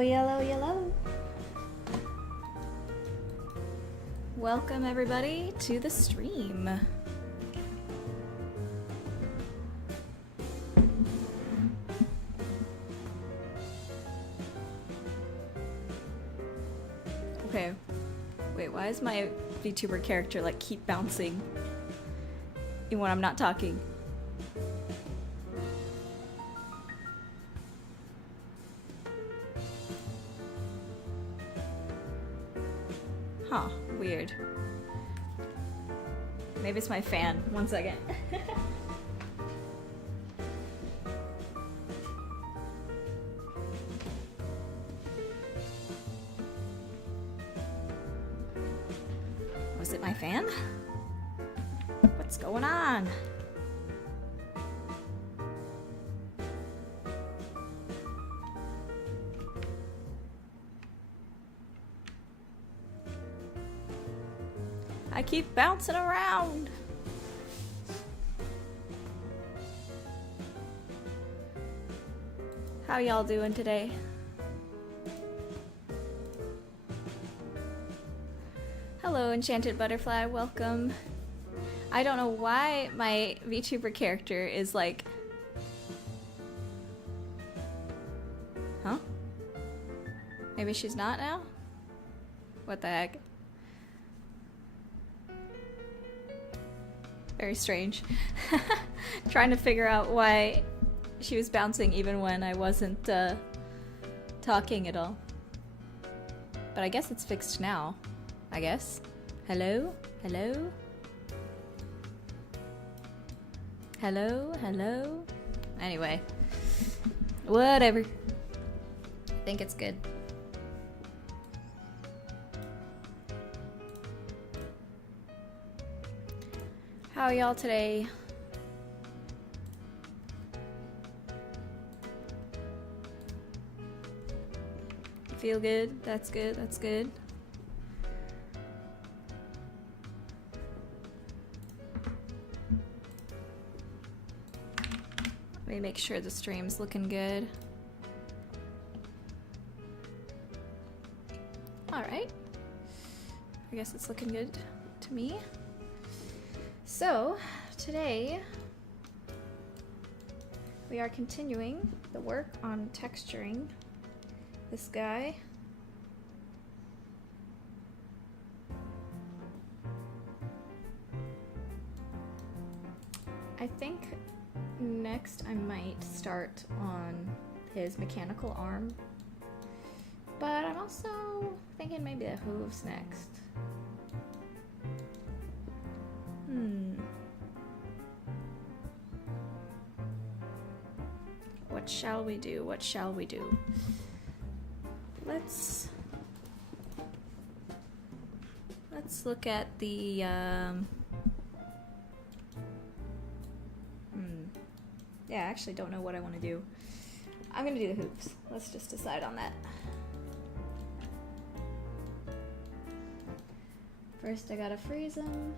Yellow, yellow, yellow. Welcome everybody to the stream. Okay, wait, why is my VTuber character like keep bouncing even when I'm not talking? Huh, weird. Maybe it's my fan. One second. Was it my fan? What's going on? I keep bouncing around. How y'all doing today? Hello, Enchanted Butterfly, welcome. I don't know why my VTuber character is like... Huh? Maybe she's not now? What the heck? Very strange. Trying to figure out why she was bouncing even when I wasn't talking at all. But I guess it's fixed now. I guess. Hello? Hello? Hello? Hello? Anyway. Whatever. I think it's good. How are y'all today? Feel good? That's good, that's good. Let me make sure the stream's looking good. Alright. I guess it's looking good to me. So, today we are continuing the work on texturing this guy. I think next I might start on his mechanical arm, but I'm also thinking maybe the hooves next. What shall we do? What shall we do? Let's look at the yeah, I actually don't know what I want to do. I'm gonna do the hooves. Let's just decide on that. First I gotta freeze them.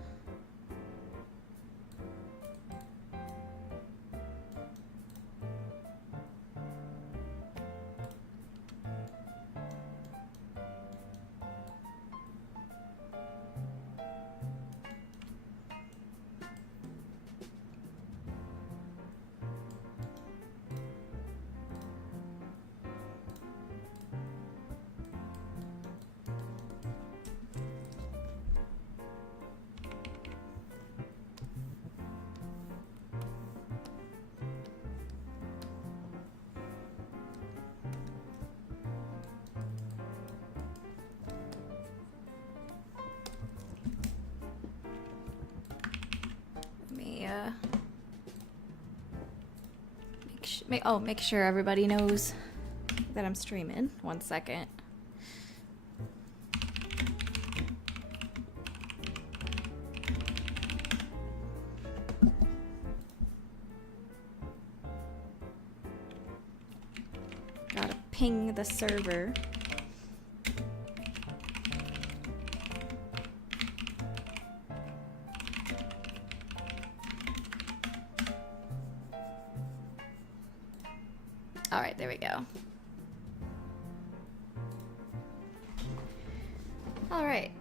Make sure everybody knows that I'm streaming. 1 second. Gotta ping the server. Alright, there we go. Alright,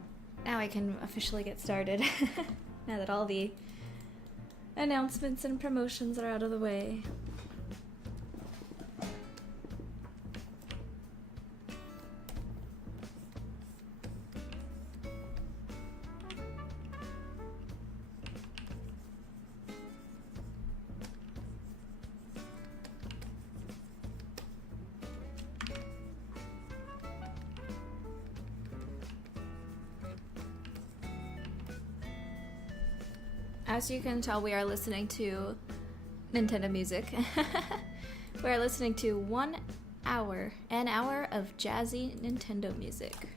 now I can officially get started. Now that all the announcements and promotions are out of the way. As you can tell, we are listening to Nintendo music. We are listening to an hour of jazzy Nintendo music.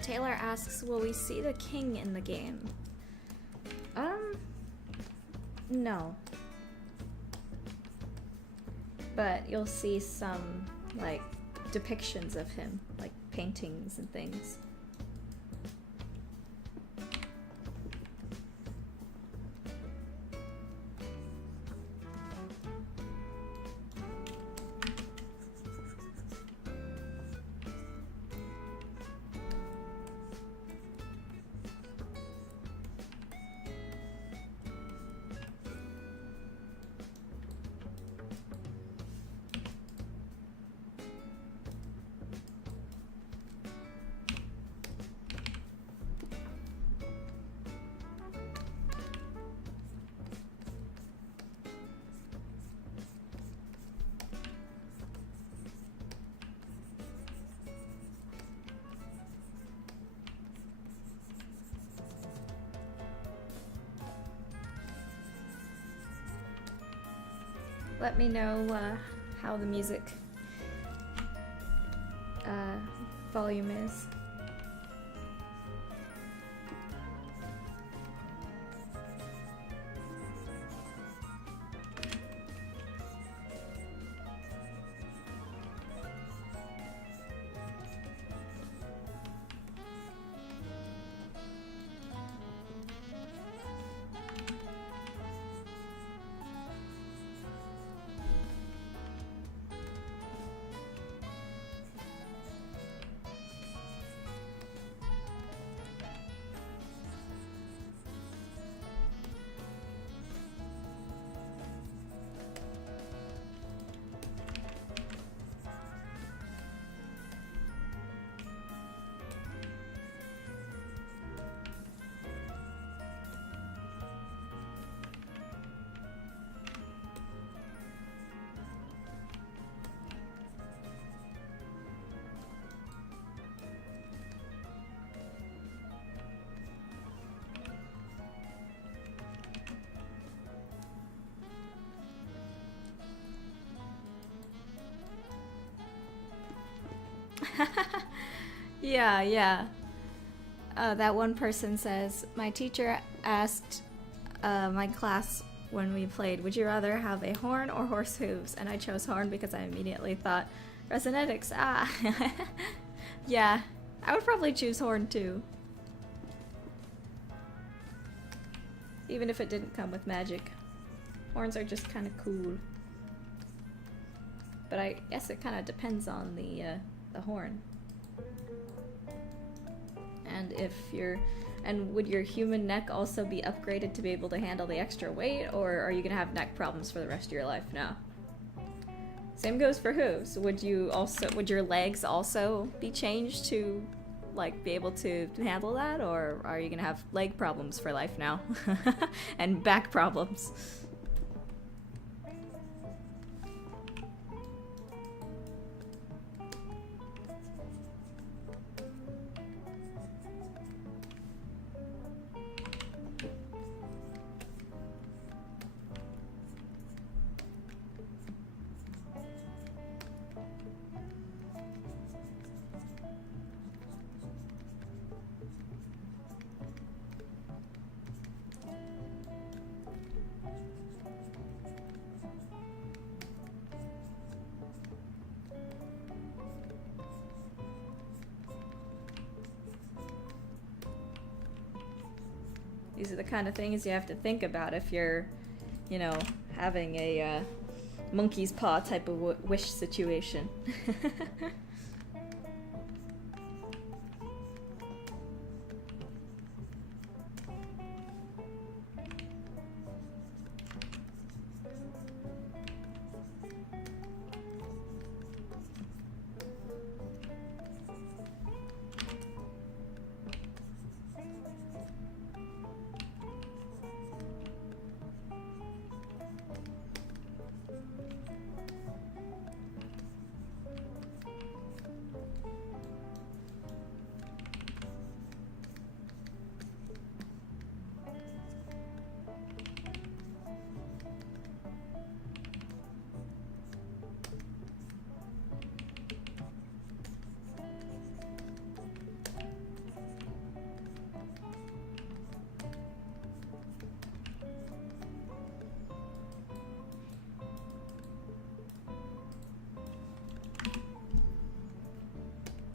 Taylor asks, will we see the king in the game? No. But you'll see some, like, depictions of him, like paintings and things. Let me know how the music volume is. Yeah. That one person says, my teacher asked my class when we played, would you rather have a horn or horse hooves? And I chose horn because I immediately thought, resonetics, Yeah, I would probably choose horn too. Even if it didn't come with magic. Horns are just kind of cool. But I guess it kind of depends on the horn. And if would your human neck also be upgraded to be able to handle the extra weight, or are you gonna have neck problems for the rest of your life? No. Same goes for hooves. Would your legs also be changed to like be able to handle that, or are you gonna have leg problems for life now? And back problems? These are the kind of things you have to think about if you're, you know, having a monkey's paw type of wish situation.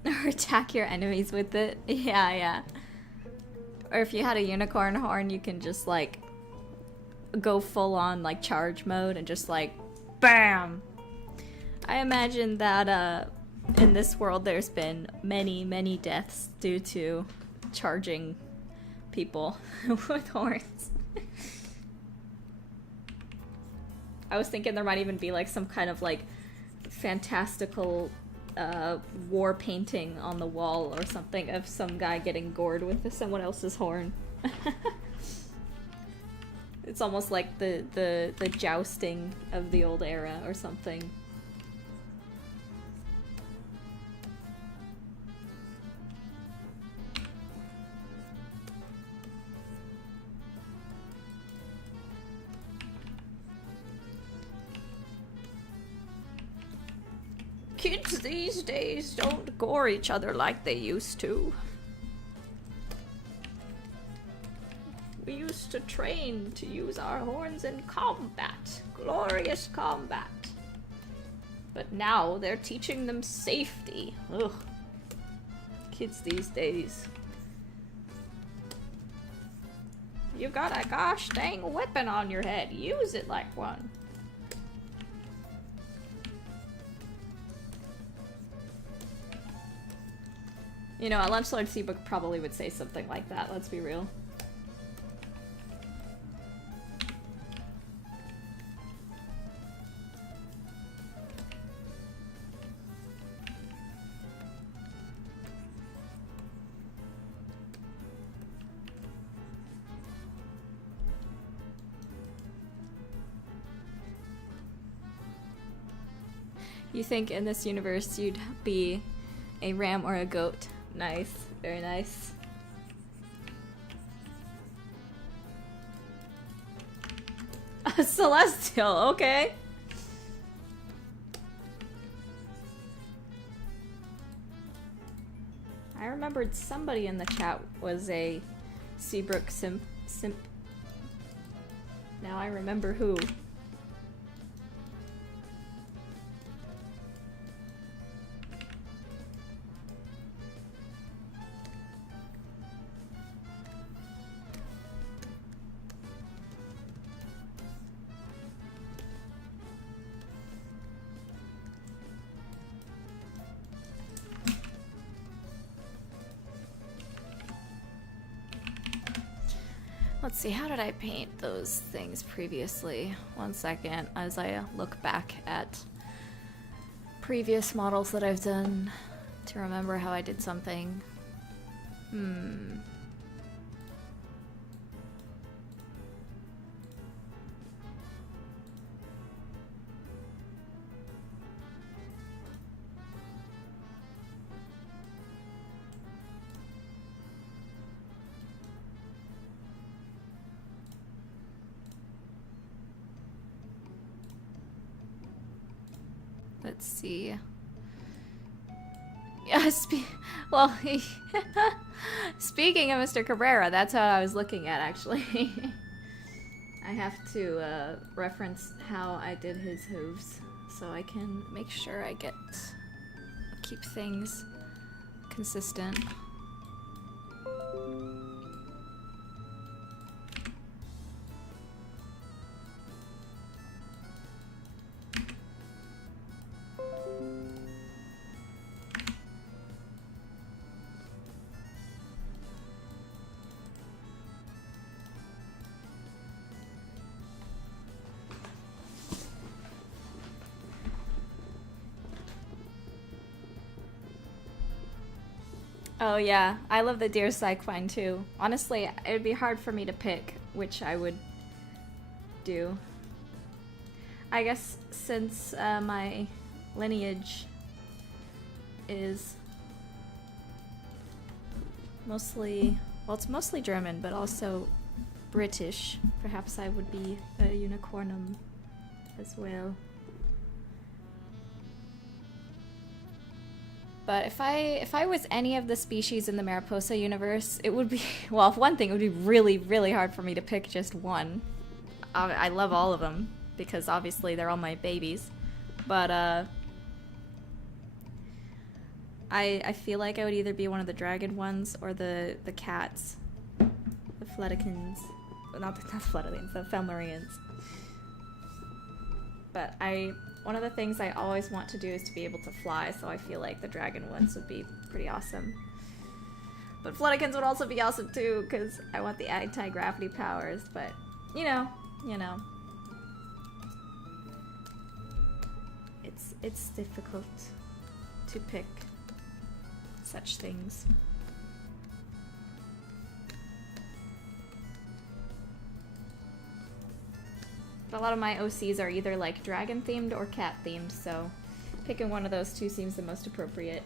Or attack your enemies with it. Yeah, yeah. Or if you had a unicorn horn, you can just like go full on like charge mode and just like BAM! I imagine that in this world there's been many, many deaths due to charging people with horns. I was thinking there might even be like some kind of like fantastical war painting on the wall or something of some guy getting gored with someone else's horn. It's almost like the jousting of the old era or something. Kids these days don't gore each other like they used to. We used to train to use our horns in combat. Glorious combat. But now they're teaching them safety. Ugh. Kids these days. You got a gosh dang weapon on your head. Use it like one. You know, a LUNCHLORD SEABROOKE probably would say something like that, let's be real. You think in this universe you'd be a ram or a goat? Nice, very nice. A celestial, okay. I remembered somebody in the chat was a SEABROOKE simp. Now I remember who. Let's see, how did I paint those things previously? One second, as I look back at previous models that I've done to remember how I did something. Let's see. Yeah, well, speaking of Mr. Cabrera, that's how I was looking at, actually. I have to reference how I did his hooves so I can make sure I keep things consistent. Oh yeah, I love the deer cycline too. Honestly, it would be hard for me to pick which I would do. I guess since my lineage is mostly, well, it's mostly German, but also British, perhaps I would be a unicornum as well. But if I was any of the species in the Mariposa universe, it would be, well, one thing, it would be really, really hard for me to pick just one. I love all of them, because obviously they're all my babies. But, I feel like I would either be one of the dragon ones or the cats. The Fledikins. Not the Fledikins, the Felmarians. But one of the things I always want to do is to be able to fly, so I feel like the dragon ones would be pretty awesome. But Fledikins would also be awesome too, because I want the anti-gravity powers, but, you know. It's difficult to pick such things. But a lot of my OCs are either like dragon themed or cat themed, so picking one of those two seems the most appropriate.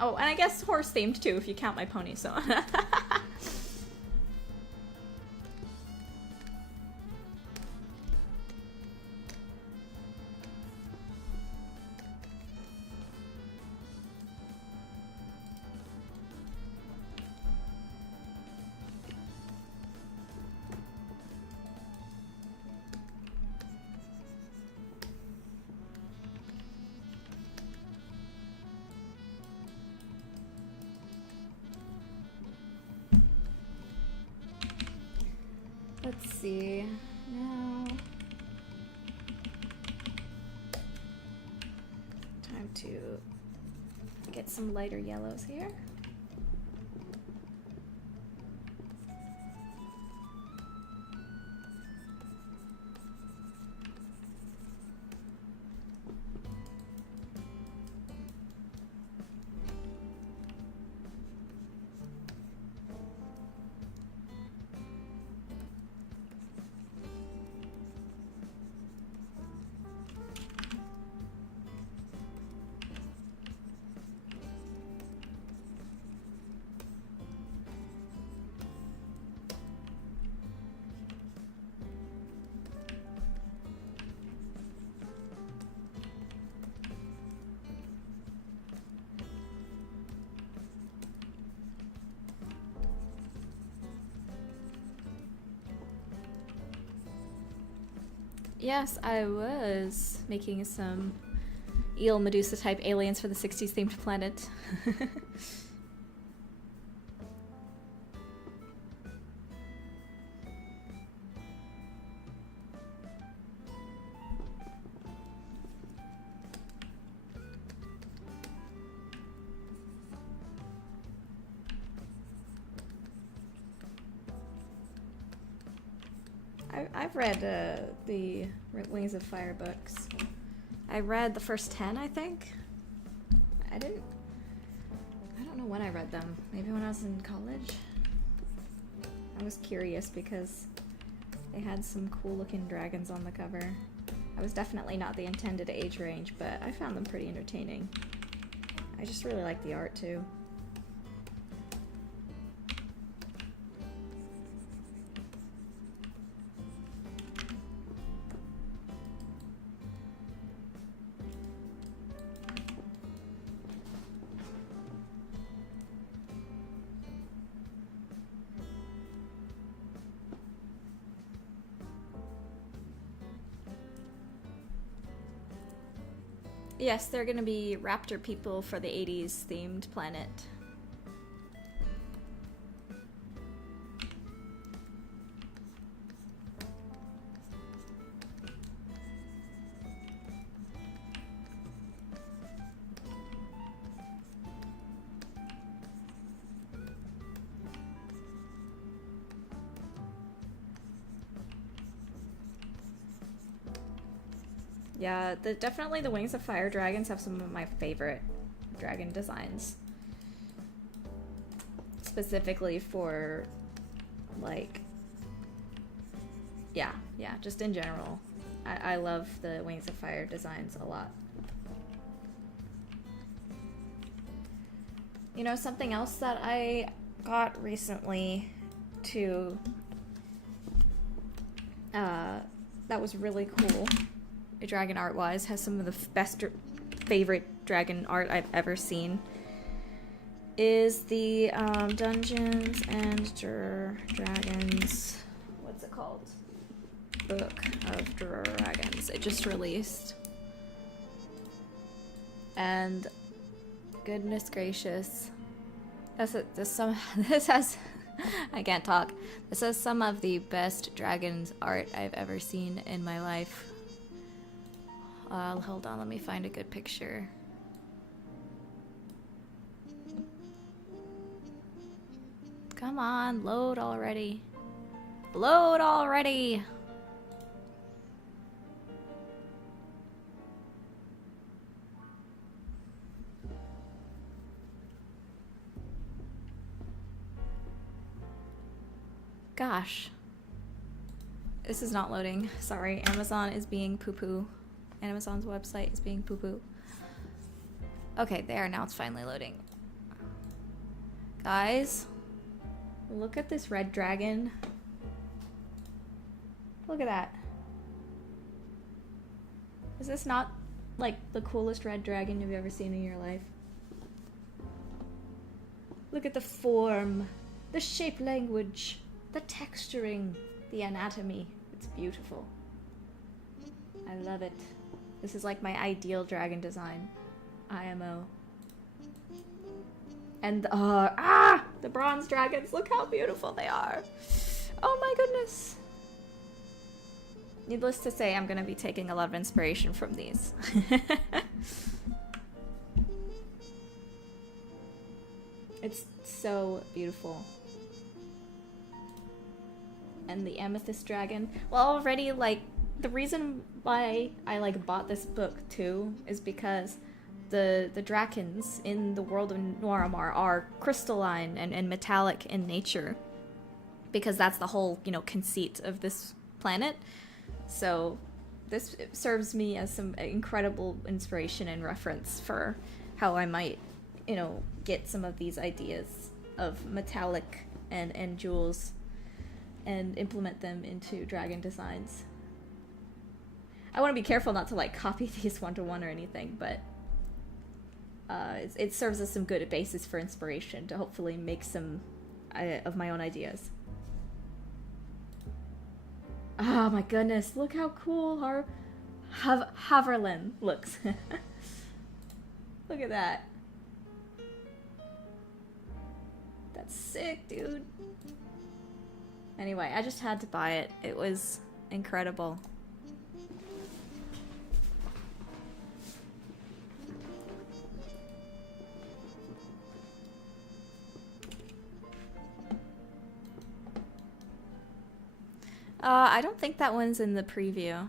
Oh, and I guess horse themed too, if you count my pony, so. Let's see. Now, time to get some lighter yellows here. Yes, I was making some eel Medusa type aliens for the 60s themed planet. I've read the Wings of Fire books. I read the first 10, I think. I don't know when I read them. Maybe when I was in college? I was curious because they had some cool looking dragons on the cover. I was definitely not the intended age range, but I found them pretty entertaining. I just really like the art too. Yes, they're gonna be raptor people for the 80s themed planet. Yeah, definitely the Wings of Fire dragons have some of my favorite dragon designs. Specifically for, like, yeah, just in general. I love the Wings of Fire designs a lot. You know, something else that I got recently to, that was really cool. Dragon art wise, has some of the best favorite dragon art I've ever seen, is the Dungeons and Dragons, what's it called? Book of Dragons. It just released. And goodness gracious. This has I can't talk. This has some of the best dragons art I've ever seen in my life. Hold on, let me find a good picture. Come on, load already. Load already! Gosh. This is not loading. Sorry, Amazon is being poo-poo. Amazon's website is being poo-poo. Okay, there, now it's finally loading. Guys, look at this red dragon. Look at that. Is this not, like, the coolest red dragon you've ever seen in your life? Look at the form, the shape language, the texturing, the anatomy. It's beautiful. I love it. This is like my ideal dragon design. IMO. And the bronze dragons, look how beautiful they are. Oh my goodness. Needless to say, I'm gonna be taking a lot of inspiration from these. It's so beautiful. And the amethyst dragon. Well, already, like, the reason why I, like, bought this book too is because the dragons in the world of Noirmar are crystalline and metallic in nature, because that's the whole, you know, conceit of this planet. So this serves me as some incredible inspiration and reference for how I might, you know, get some of these ideas of metallic and jewels and implement them into dragon designs. I want to be careful not to, like, copy these one-to-one or anything, but it serves as some good basis for inspiration to hopefully make some of my own ideas. Oh my goodness, look how cool Haverlin looks. Look at that. That's sick, dude. Anyway, I just had to buy it. It was incredible. I don't think that one's in the preview.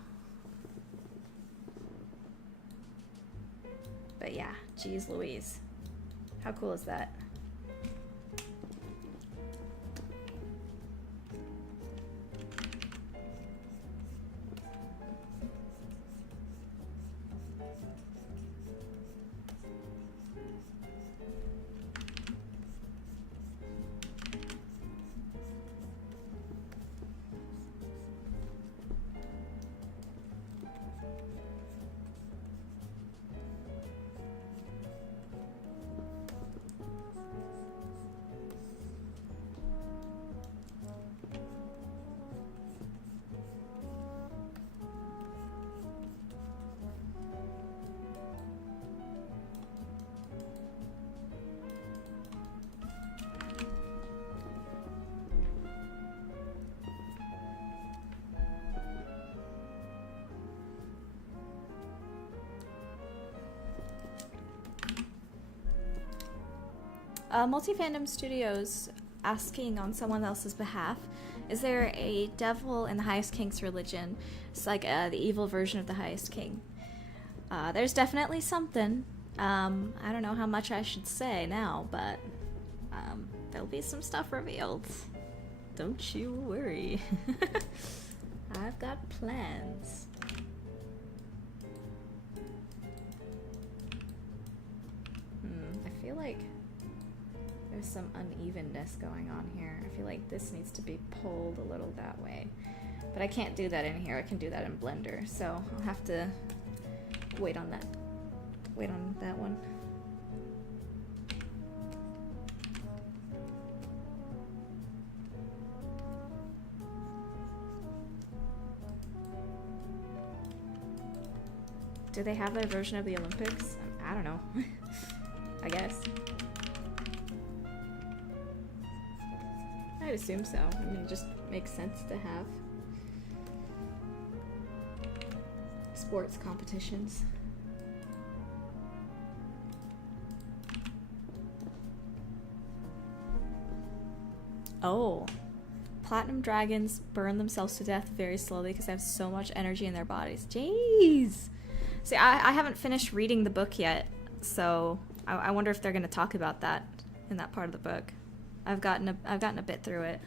But yeah, geez Louise. How cool is that? Multi-Fandom Studios asking on someone else's behalf, is there a devil in the highest king's religion? It's like the evil version of the highest king. There's definitely something. I don't know how much I should say now, but there'll be some stuff revealed. Don't you worry. I've got plans. I feel like there's some unevenness going on here. I feel like this needs to be pulled a little that way. But I can't do that in here. I can do that in Blender. So I'll have to wait on that. Wait on that one. Do they have a version of the Olympics? I don't know. I guess. I'd assume so. I mean, it just makes sense to have sports competitions. Oh. Platinum dragons burn themselves to death very slowly because they have so much energy in their bodies. Jeez! See, I haven't finished reading the book yet, so I wonder if they're going to talk about that in that part of the book. I've gotten a bit through it.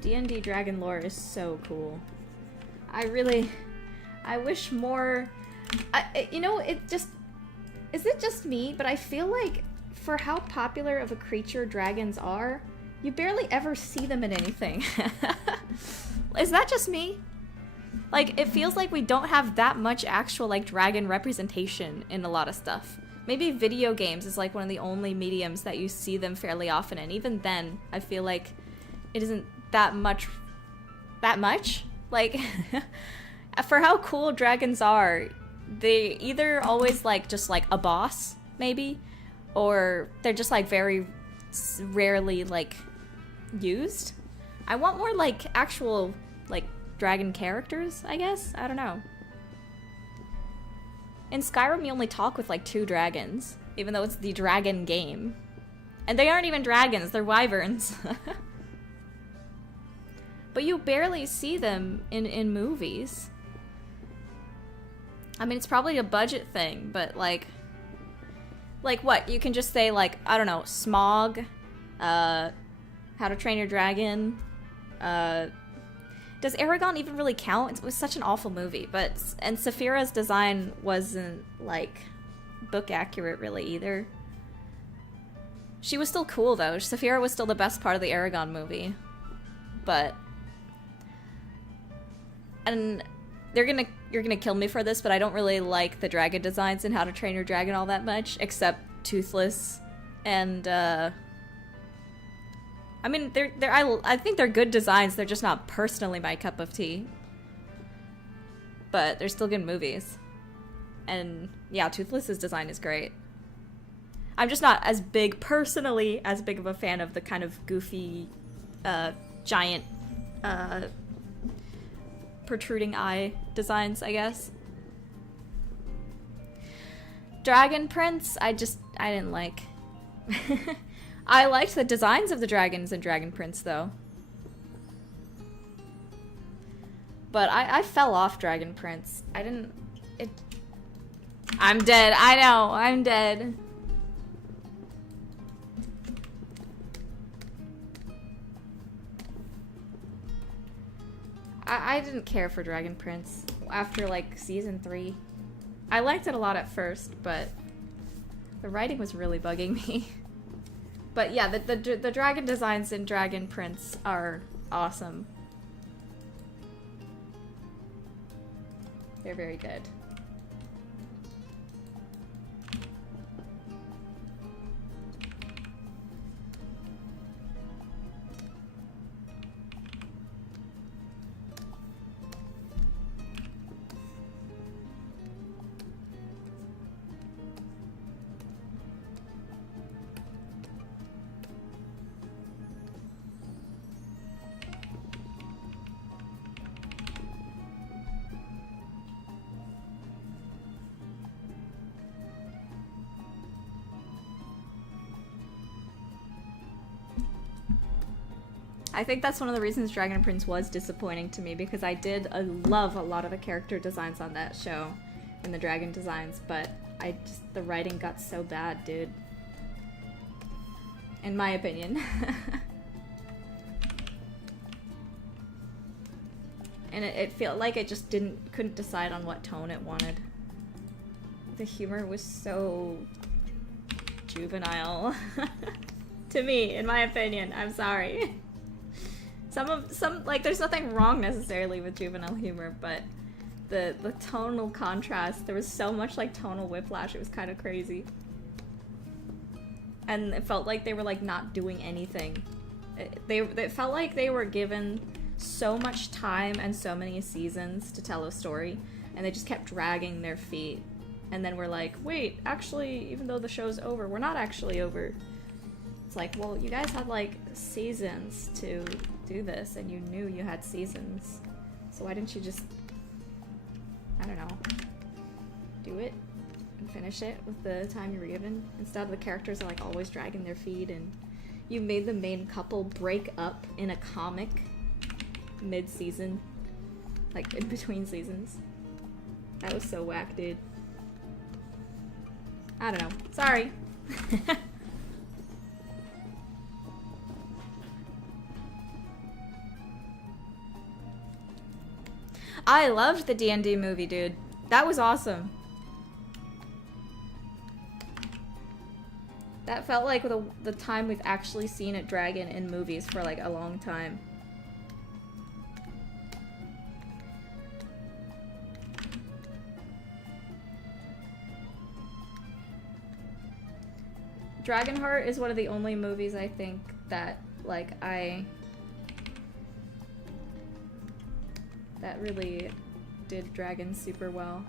D&D Dragon lore is so cool. I wish more. You know, is it just me? But I feel like for how popular of a creature dragons are, you barely ever see them in anything. Is that just me? Like, it feels like we don't have that much actual, like, dragon representation in a lot of stuff. Maybe video games is, like, one of the only mediums that you see them fairly often, and even then, I feel like it isn't that much? Like, for how cool dragons are, they either always, like, just, like, a boss, maybe, or they're just, like, very rarely, like, used. I want more, like, actual, like, dragon characters, I guess? I don't know. In Skyrim, you only talk with, like, 2 dragons, even though it's the dragon game. And they aren't even dragons, they're wyverns. But you barely see them in movies. I mean, it's probably a budget thing, but, like what? You can just say, like, I don't know, Smog, How to Train Your Dragon, does Aragon even really count? It was such an awful movie, and Saphira's design wasn't, like, book accurate really either. She was still cool, though. Saphira was still the best part of the Aragon movie. But... And you're gonna kill me for this, but I don't really like the dragon designs in How to Train Your Dragon all that much, except Toothless and, I mean, I think they're good designs, they're just not personally my cup of tea. But they're still good movies. And, yeah, Toothless's design is great. I'm just not personally as big of a fan of the kind of goofy, giant, protruding eye designs, I guess. Dragon Prince, I didn't like. I liked the designs of the dragons in Dragon Prince, though. But I fell off Dragon Prince. I didn't... I'm dead. I know. I'm dead. I didn't care for Dragon Prince after, like, season 3. I liked it a lot at first, but the writing was really bugging me. But yeah, the dragon designs in Dragon Prince are awesome. They're very good. I think that's one of the reasons Dragon Prince was disappointing to me, because I did love a lot of the character designs on that show and the dragon designs, but the writing got so bad, dude. In my opinion. And it felt like it just couldn't decide on what tone it wanted. The humor was so juvenile. To me, in my opinion. I'm sorry. Like, there's nothing wrong necessarily with juvenile humor, but the tonal contrast, there was so much, like, tonal whiplash, it was kind of crazy. And it felt like they were, like, not doing anything. It felt like they were given so much time and so many seasons to tell a story, and they just kept dragging their feet. And then we're like, wait, actually, even though the show's over, we're not actually over. It's like, well, you guys had, like, seasons to do this, and you knew you had seasons. So why didn't you just, I don't know, do it and finish it with the time you were given? Instead, the characters are, like, always dragging their feet, and you made the main couple break up in a comic mid-season. Like, in between seasons. That was so whack, dude. I don't know. Sorry. I loved the D&D movie, dude. That was awesome. That felt like the time we've actually seen a dragon in movies for, like, a long time. Dragonheart is one of the only movies I think that, like, that really did dragons super well.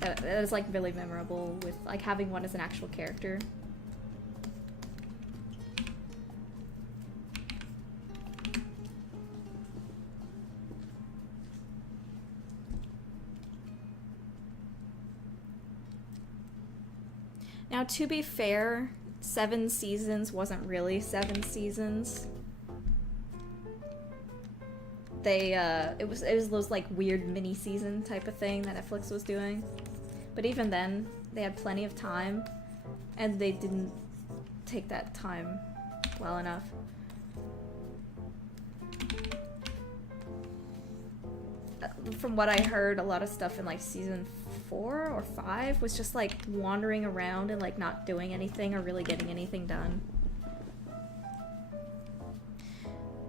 That is, like, really memorable with, like, having one as an actual character. Now, to be fair, 7 seasons wasn't really 7 seasons. It was those, like, weird mini-season type of thing that Netflix was doing. But even then, they had plenty of time, and they didn't take that time well enough. From what I heard, a lot of stuff in, like, season 4 or 5 was just, like, wandering around and, like, not doing anything or really getting anything done.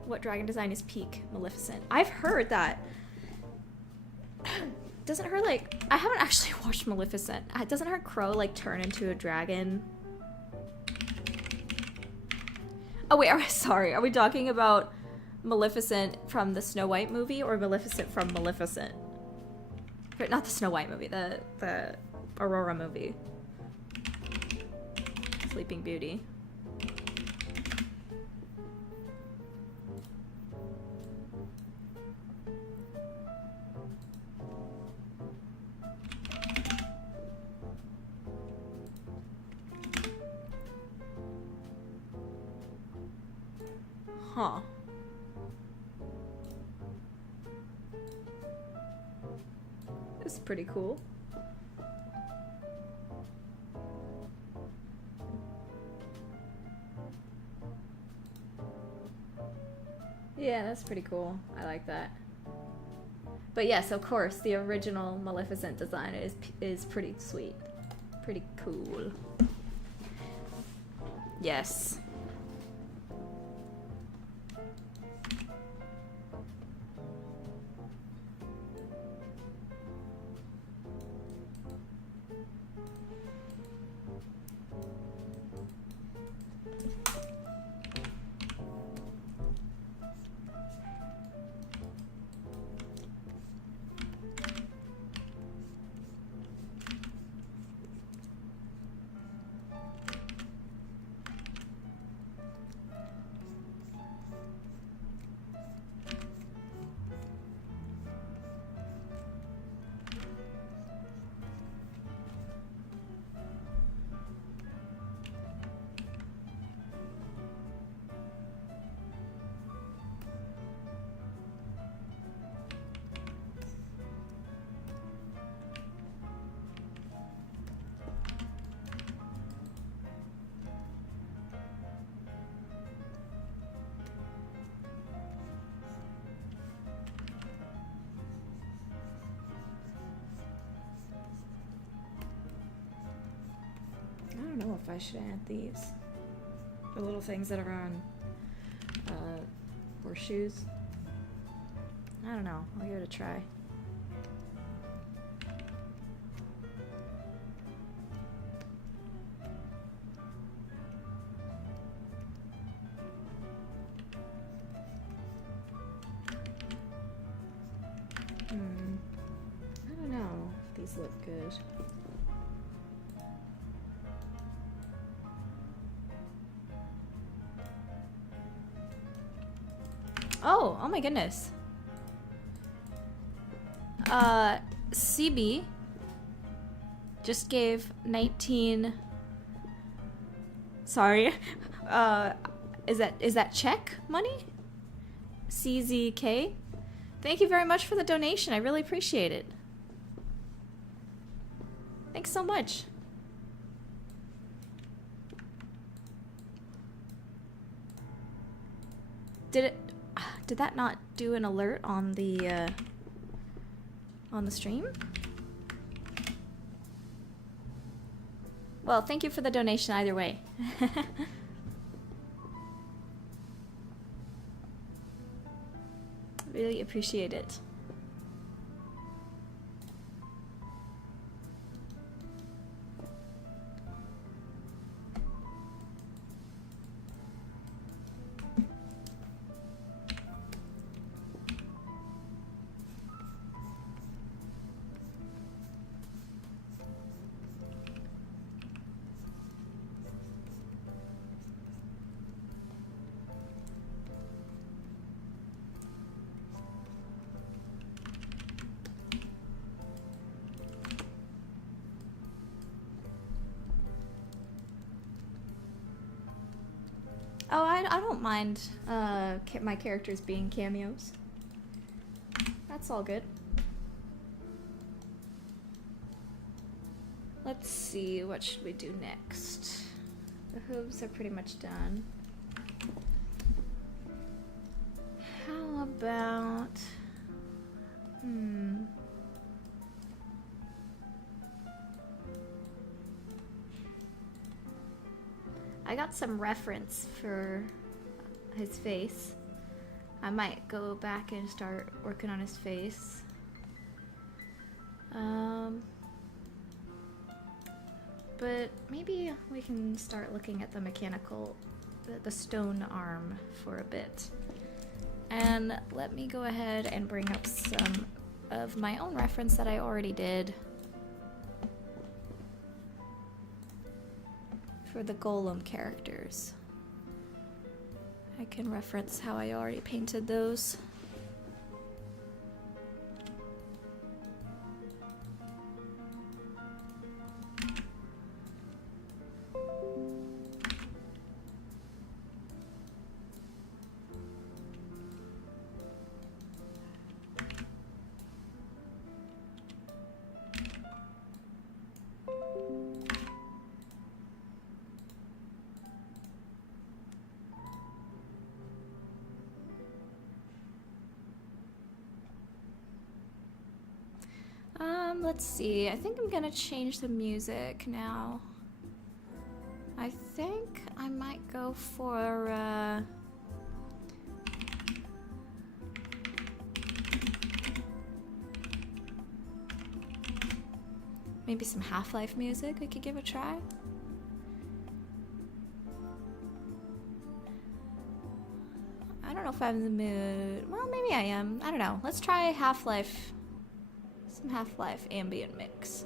What dragon design is peak Maleficent? I've heard that. Doesn't her, like... I haven't actually watched Maleficent. Doesn't her crow, like, turn into a dragon? Oh, wait, sorry. Are we talking about Maleficent from the Snow White movie or Maleficent from Maleficent? Not the Snow White movie, the Aurora movie. Sleeping Beauty. Huh. It's pretty cool. Yeah, that's pretty cool. I like that. But yes, of course, the original Maleficent design is pretty sweet. Pretty cool. Yes. I don't know if I should add these. The little things that are on horseshoes. I don't know. I'll give it a try. I don't know if these look good. Oh my goodness. CB just gave 19. Sorry. Is that Czech money? CZK? Thank you very much for the donation. I really appreciate it. Thanks so much. Did that not do an alert on the stream? Well, thank you for the donation either way. Really appreciate it. Oh, I don't mind my characters being cameos. That's all good. Let's see, what should we do next? The hooves are pretty much done. How about... I got some reference for his face. I might go back and start working on his face. But maybe we can start looking at the mechanical, the stone arm for a bit. And let me go ahead and bring up some of my own reference that I already did for the golem characters. I can reference how I already painted those. Let's see. I think I'm gonna change the music now. I think I might go for, maybe some Half-Life music we could give a try. I don't know if I'm in the mood. Well, maybe I am. I don't know. Let's try Half-Life. Some Half-Life ambient mix.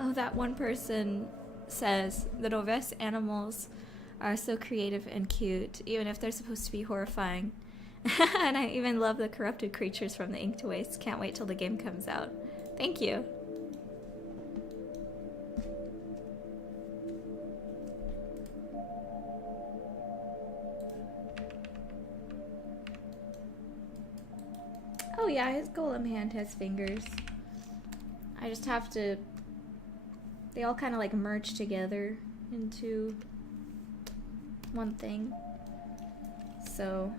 Oh, that one person says the Noves animals are so creative and cute, even if they're supposed to be horrifying. And I even love the corrupted creatures from the Ink to Waste. Can't wait till the game comes out. Thank you. Oh yeah, his golem hand has fingers. I just have to... They all kind of like merge together into one thing. So...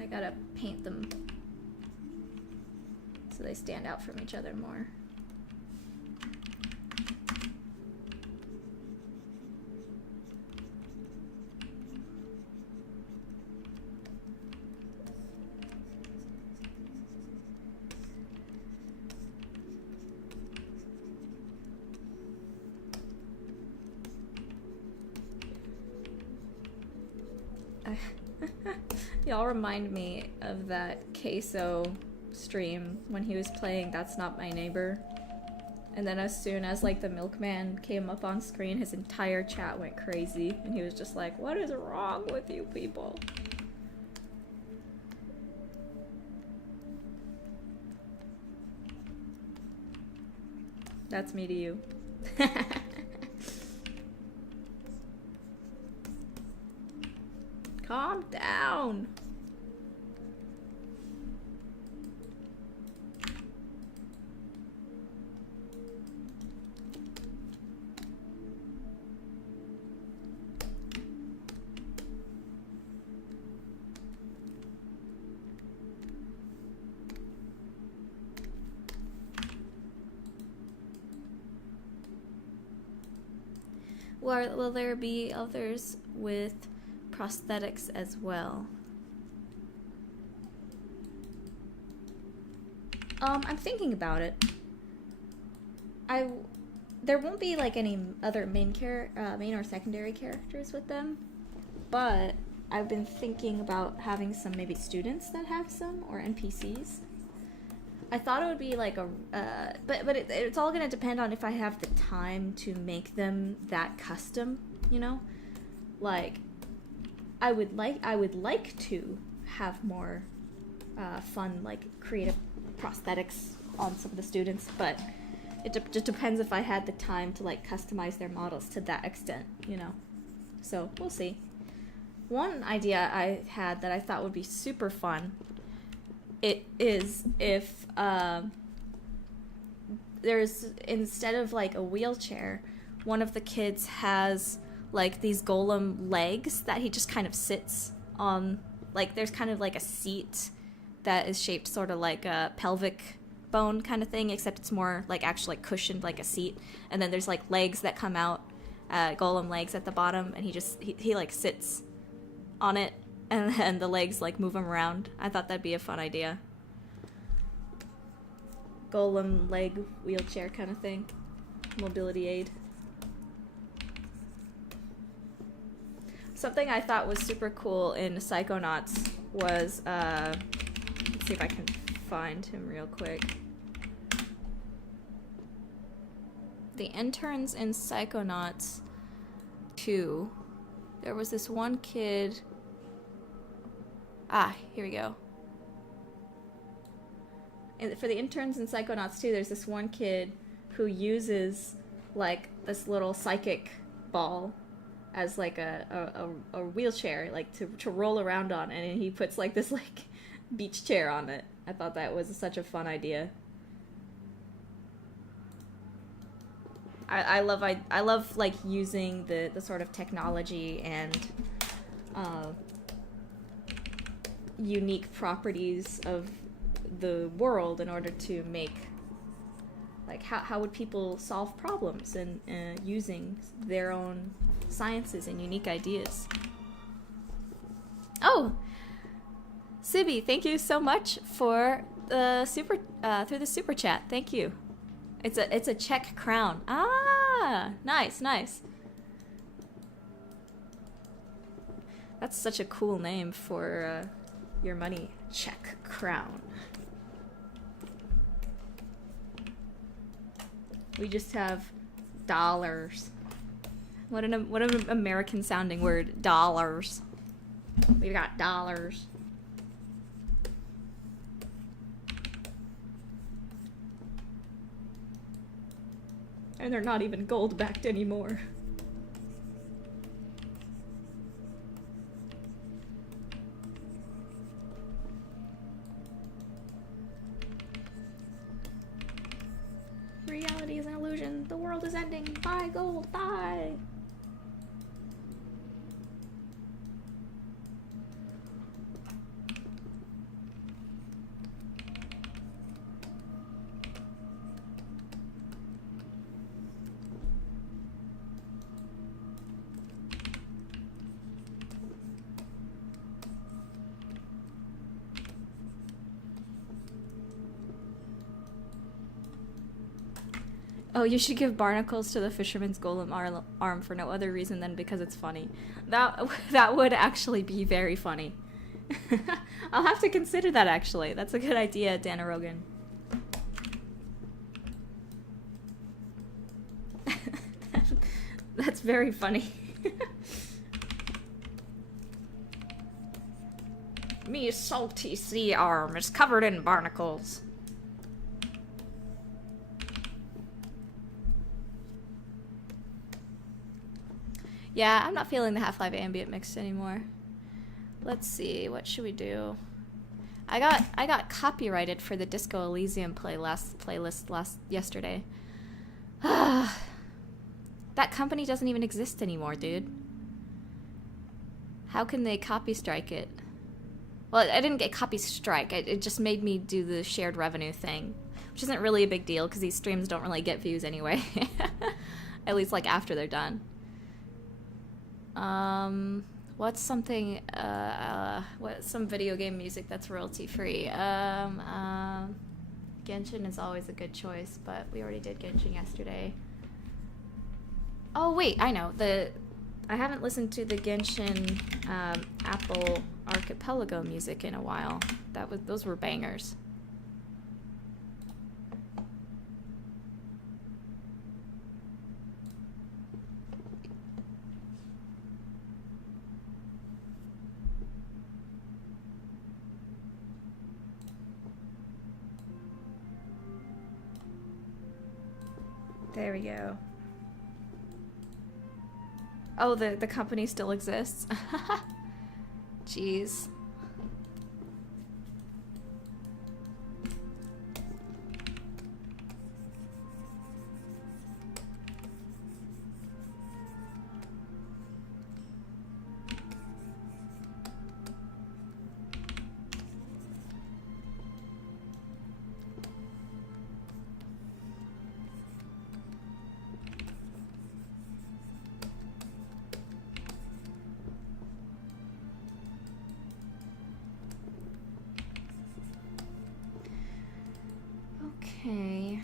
I gotta paint them so they stand out from each other more. Y'all remind me of that Queso stream when he was playing That's Not My Neighbor. And then as soon as like the milkman came up on screen, his entire chat went crazy. And he was just like, what is wrong with you people? That's me to you. Calm down. Will there be others with prosthetics as well? I'm thinking about it. There won't be like any other main or secondary characters with them, but I've been thinking about having some maybe students that have some, or NPCs. I thought it would be like but it's all gonna depend on if I have the time to make them that custom, you know? Like, I would like to have more fun, like, creative prosthetics on some of the students, but it just depends if I had the time to, like, customize their models to that extent, you know? So, we'll see. One idea I had that I thought would be super fun, it is if there's, instead of, like, a wheelchair, one of the kids has like these golem legs that he just kind of sits on. Like there's kind of like a seat that is shaped sort of like a pelvic bone kind of thing, except it's more like actually like cushioned like a seat. And then there's like legs that come out, golem legs at the bottom, and he like sits on it, and then the legs like move him around. I thought that'd be a fun idea. Golem leg wheelchair kind of thing. Mobility aid. Something I thought was super cool in Psychonauts was, let's see if I can find him real quick. The interns in Psychonauts 2, there was this one kid, here we go. And for the interns in Psychonauts 2, there's this one kid who uses, like, this little psychic ball as like a wheelchair, like to roll around on, and he puts like this like beach chair on it. I thought that was such a fun idea. I love like using the sort of technology and unique properties of the world in order to make, like, how would people solve problems, and using their own sciences and unique ideas. Oh, Sibby, thank you so much for the through the super chat. Thank you. It's a Czech crown. Ah, nice, nice. That's such a cool name for your money. Czech crown. We just have dollars. What an American sounding word, dollars. We've got dollars. And they're not even gold backed anymore. Reality is an illusion. The world is ending. Buy gold. Buy. Oh, you should give barnacles to the fisherman's golem arm for no other reason than because it's funny. That would actually be very funny. I'll have to consider that, actually. That's a good idea, Dana Rogan. That's very funny. Me salty sea arm is covered in barnacles. Yeah, I'm not feeling the Half-Life ambient mix anymore. Let's see, what should we do? I got copyrighted for the Disco Elysium playlist yesterday. That company doesn't even exist anymore, dude. How can they copy strike it? Well, I didn't get copy strike. It just made me do the shared revenue thing, which isn't really a big deal because these streams don't really get views anyway. At least like after they're done. What's something, what's some video game music that's royalty free? Genshin is always a good choice, but we already did Genshin yesterday. Oh wait, I know, I haven't listened to the Genshin, Apple Archipelago music in a while. Those were bangers. There we go. Oh, the company still exists? Jeez. Okay.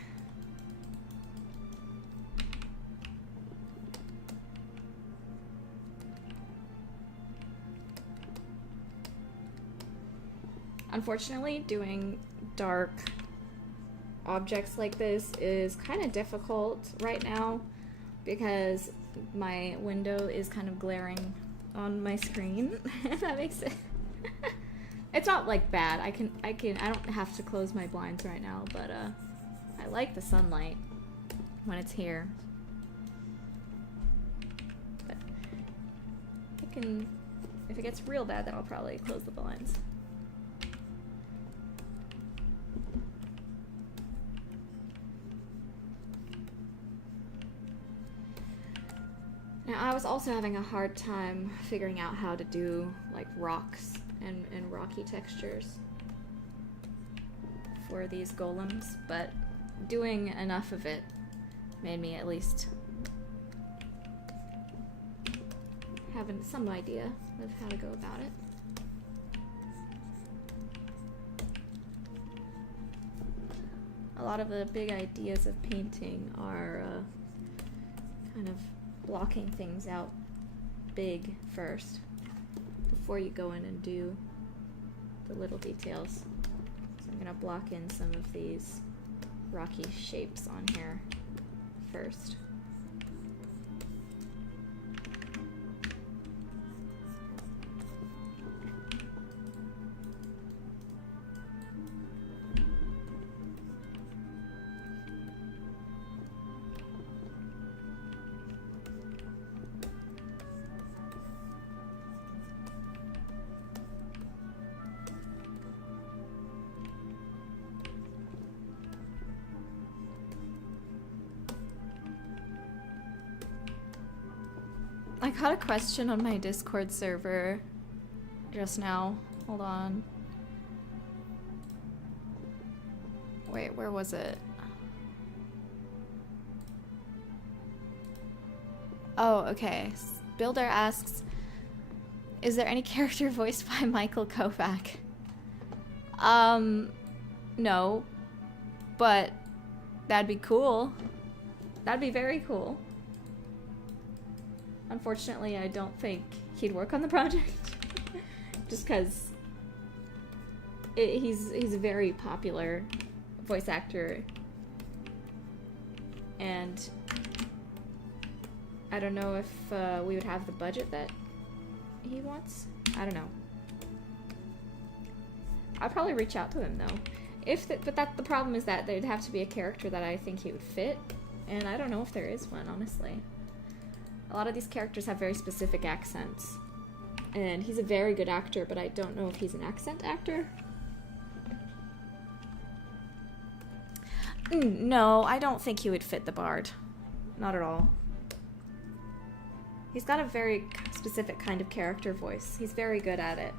Unfortunately, doing dark objects like this is kind of difficult right now because my window is kind of glaring on my screen. That makes it it's not like bad. I don't have to close my blinds right now, but I like the sunlight when it's here. But if it gets real bad, then I'll probably close the blinds. Now, I was also having a hard time figuring out how to do, like, rocks and rocky textures for these golems, but doing enough of it made me at least have some idea of how to go about it. A lot of the big ideas of painting are kind of blocking things out big first before you go in and do the little details. So I'm gonna block in some of these rocky shapes on here first. I got a question on my Discord server just now. Hold on. Wait, where was it? Oh, okay. Builder asks, is there any character voiced by Michael Kovac? No. But that'd be cool. That'd be very cool. Unfortunately, I don't think he'd work on the project. Just because he's a very popular voice actor. And I don't know if we would have the budget that he wants. I don't know. I'd probably reach out to him though. But the problem is that there'd have to be a character that I think he would fit. And I don't know if there is one, honestly. A lot of these characters have very specific accents. And he's a very good actor, but I don't know if he's an accent actor. No, I don't think he would fit the bard. Not at all. He's got a very specific kind of character voice. He's very good at it.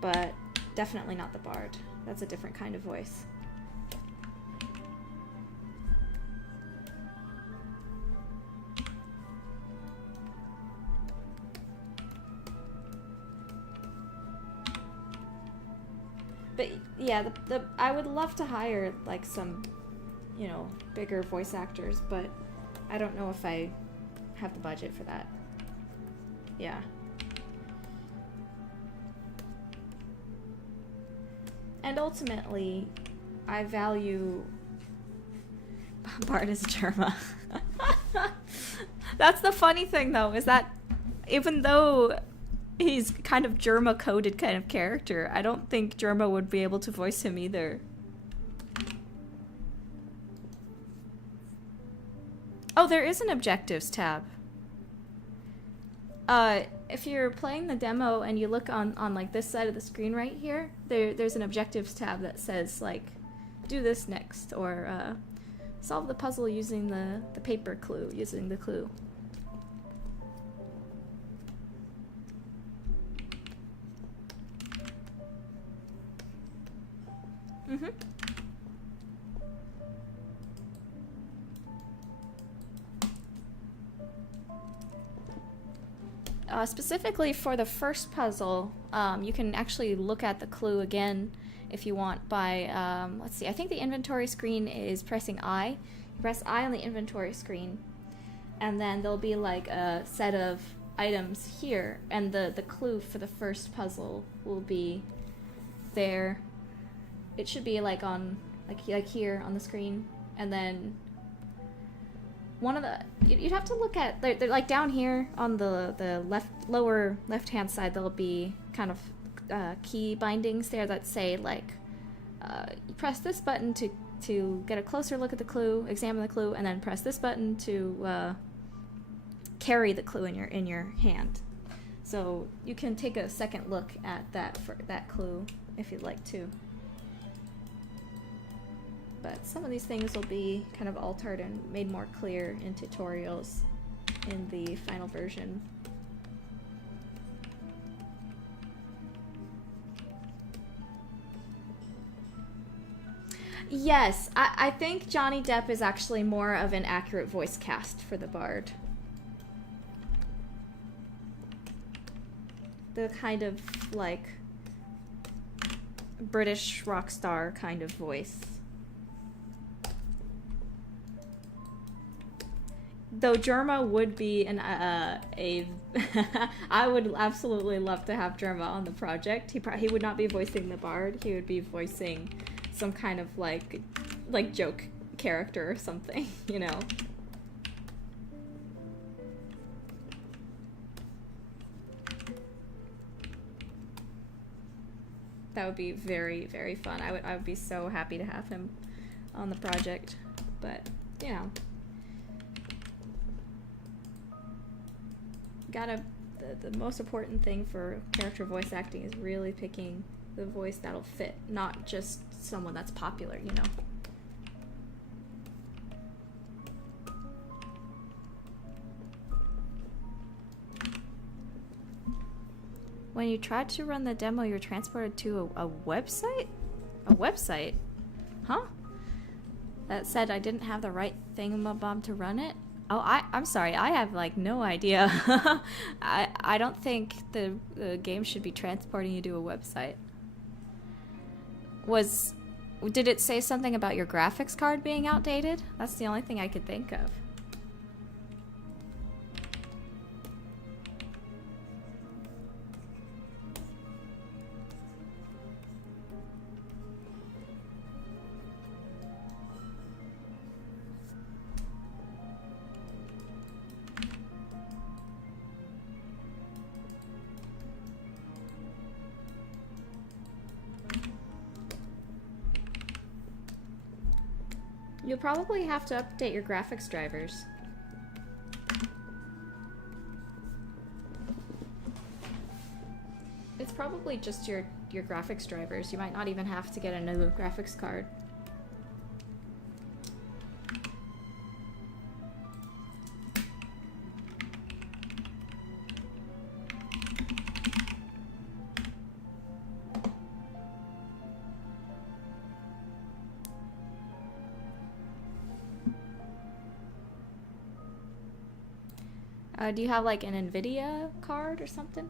But definitely not the bard. That's a different kind of voice. But yeah, I would love to hire like some, you know, bigger voice actors, but I don't know if I have the budget for that. Yeah. And ultimately, I value Bard as Germa. That's the funny thing though, is that even though he's kind of Germa-coded kind of character, I don't think Germa would be able to voice him either. Oh, there is an objectives tab. If you're playing the demo and you look on like this side of the screen right here, there's an objectives tab that says like, do this next, or solve the puzzle using the paper clue, using the clue. Mm-hmm. Specifically for the first puzzle, you can actually look at the clue again if you want by, let's see, I think the inventory screen is pressing I. You press I on the inventory screen, and then there'll be like a set of items here, and the clue for the first puzzle will be there. It should be like on, like here on the screen, and then one of the, you'd have to look at, they're like down here on the lower left-hand side, there'll be kind of key bindings there that say like, you press this button to get a closer look at the clue, examine the clue, and then press this button to carry the clue in your hand. So you can take a second look at that for that clue if you'd like to. But some of these things will be kind of altered and made more clear in tutorials in the final version. Yes, I think Johnny Depp is actually more of an accurate voice cast for the Bard. The kind of, like, British rock star kind of voice. Though Jerma would be an I would absolutely love to have Jerma on the project. He would not be voicing the Bard. He would be voicing some kind of like joke character or something, you know. That would be very, very fun. I would be so happy to have him on the project. But, you know. The most important thing for character voice acting is really picking the voice that'll fit, not just someone that's popular, you know. When you tried to run the demo, you were transported to a website? A website? Huh? That said I didn't have the right thingamabob to run it? Oh, I'm sorry, I have, like, no idea. I don't think the game should be transporting you to a website. Did it say something about your graphics card being outdated? That's the only thing I could think of. You'll probably have to update your graphics drivers. It's probably just your graphics drivers. You might not even have to get a new graphics card. Do you have like an NVIDIA card or something?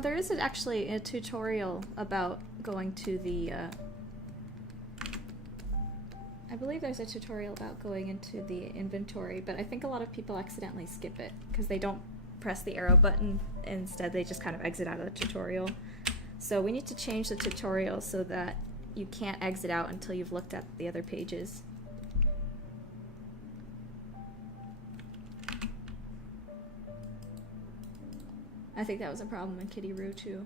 There is actually a tutorial about going to the, I believe there's a tutorial about going into the inventory, but I think a lot of people accidentally skip it because they don't press the arrow button. Instead, they just kind of exit out of the tutorial. So we need to change the tutorial so that you can't exit out until you've looked at the other pages. I think that was a problem in Kitty Roo too.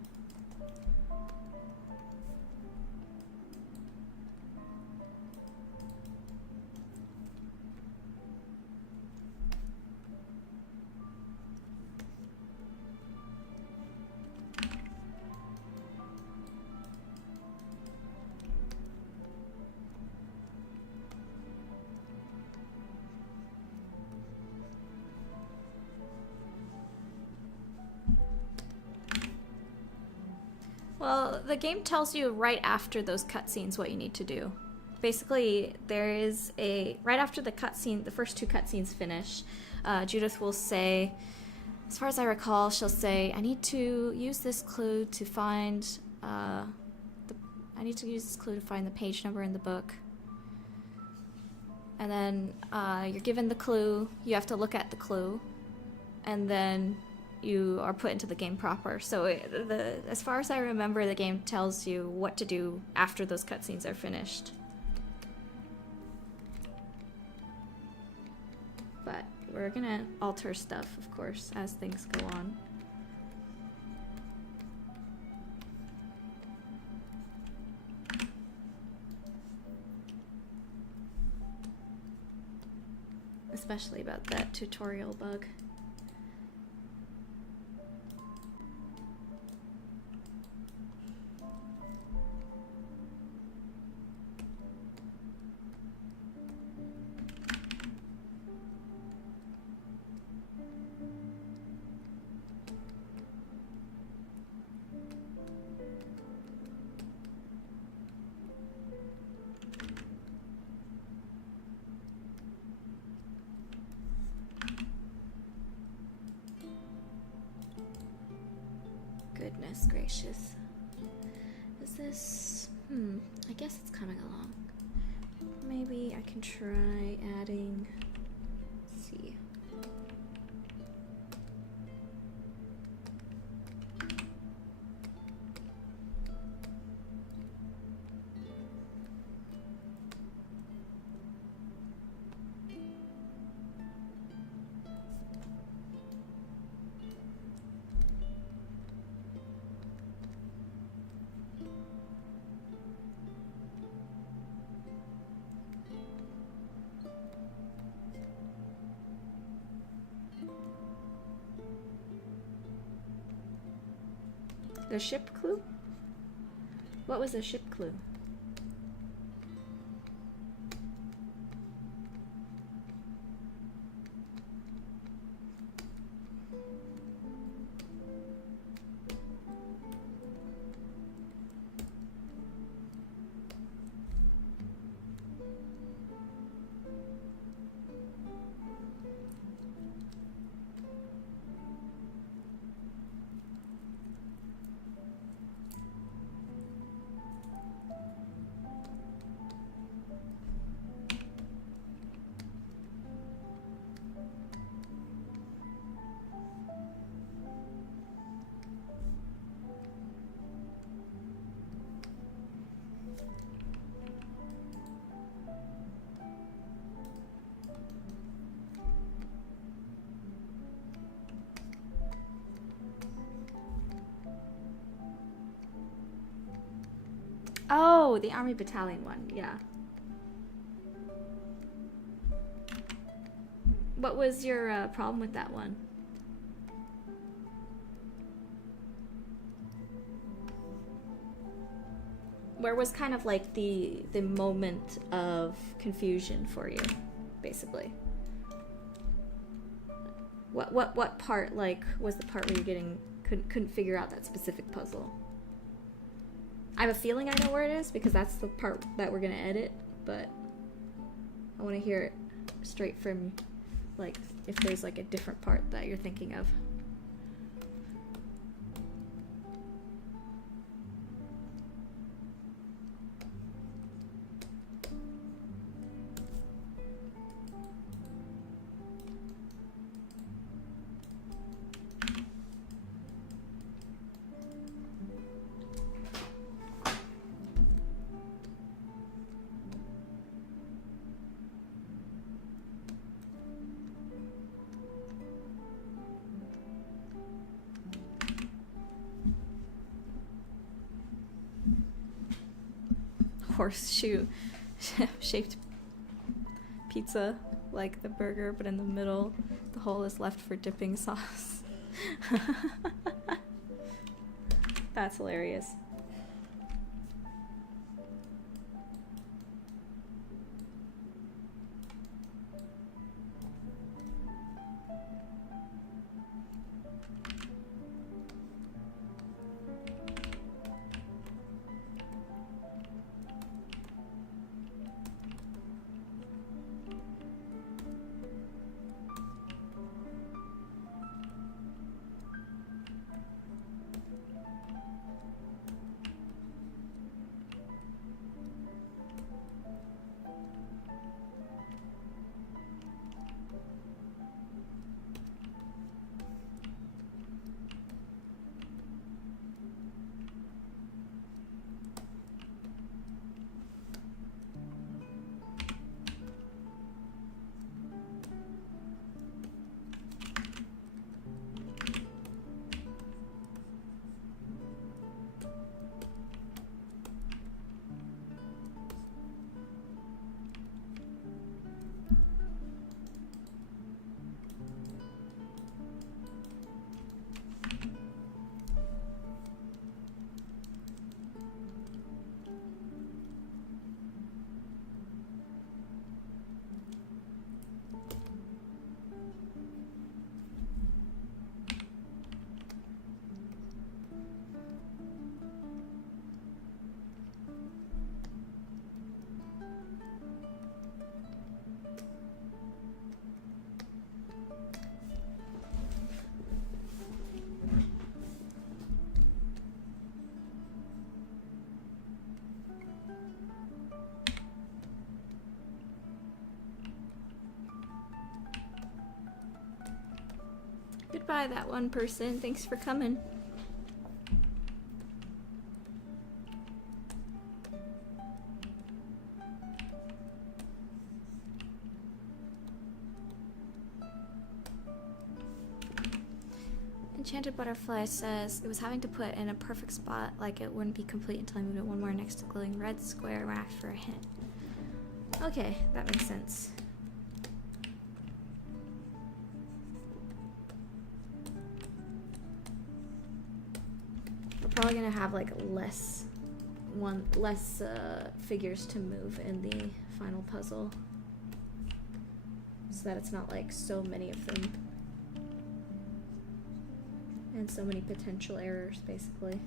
Well, the game tells you right after those cutscenes what you need to do. Basically, there is right after the cutscene, the first two cutscenes finish, Judith will say, as far as I recall, she'll say, I need to use this clue to find I need to use this clue to find the page number in the book. And then you're given the clue, you have to look at the clue, and then you are put into the game proper. So as far as I remember, the game tells you what to do after those cutscenes are finished. But we're gonna alter stuff, of course, as things go on. Especially about that tutorial bug. Goodness gracious. Is this... I guess it's coming along. Maybe I can try adding... Let's see. The ship clue? What was the ship clue? Oh, the Army Battalion one, yeah. What was your problem with that one? Where was kind of like the moment of confusion for you, basically? What part like was the part where you couldn't figure out that specific puzzle? I have a feeling I know where it is because that's the part that we're gonna edit, but I want to hear it straight from, like, if there's like a different part that you're thinking of. Horseshoe shaped pizza, like the burger, but in the middle the hole is left for dipping sauce. That's hilarious. by, that one person. Thanks for coming. Enchanted Butterfly says it was having to put in a perfect spot, like it wouldn't be complete until I moved it one more next to the glowing red square rack for a hint. Okay, that makes sense. We're probably gonna have like less figures to move in the final puzzle, so that it's not like so many of them. And so many potential errors, basically.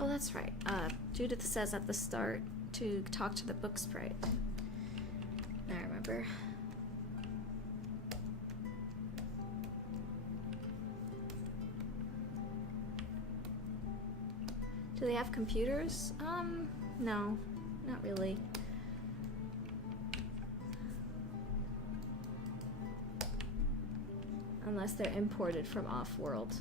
Oh, that's right. Judith says at the start to talk to the book sprite. I remember. Do they have computers? No, not really. Unless they're imported from off-world.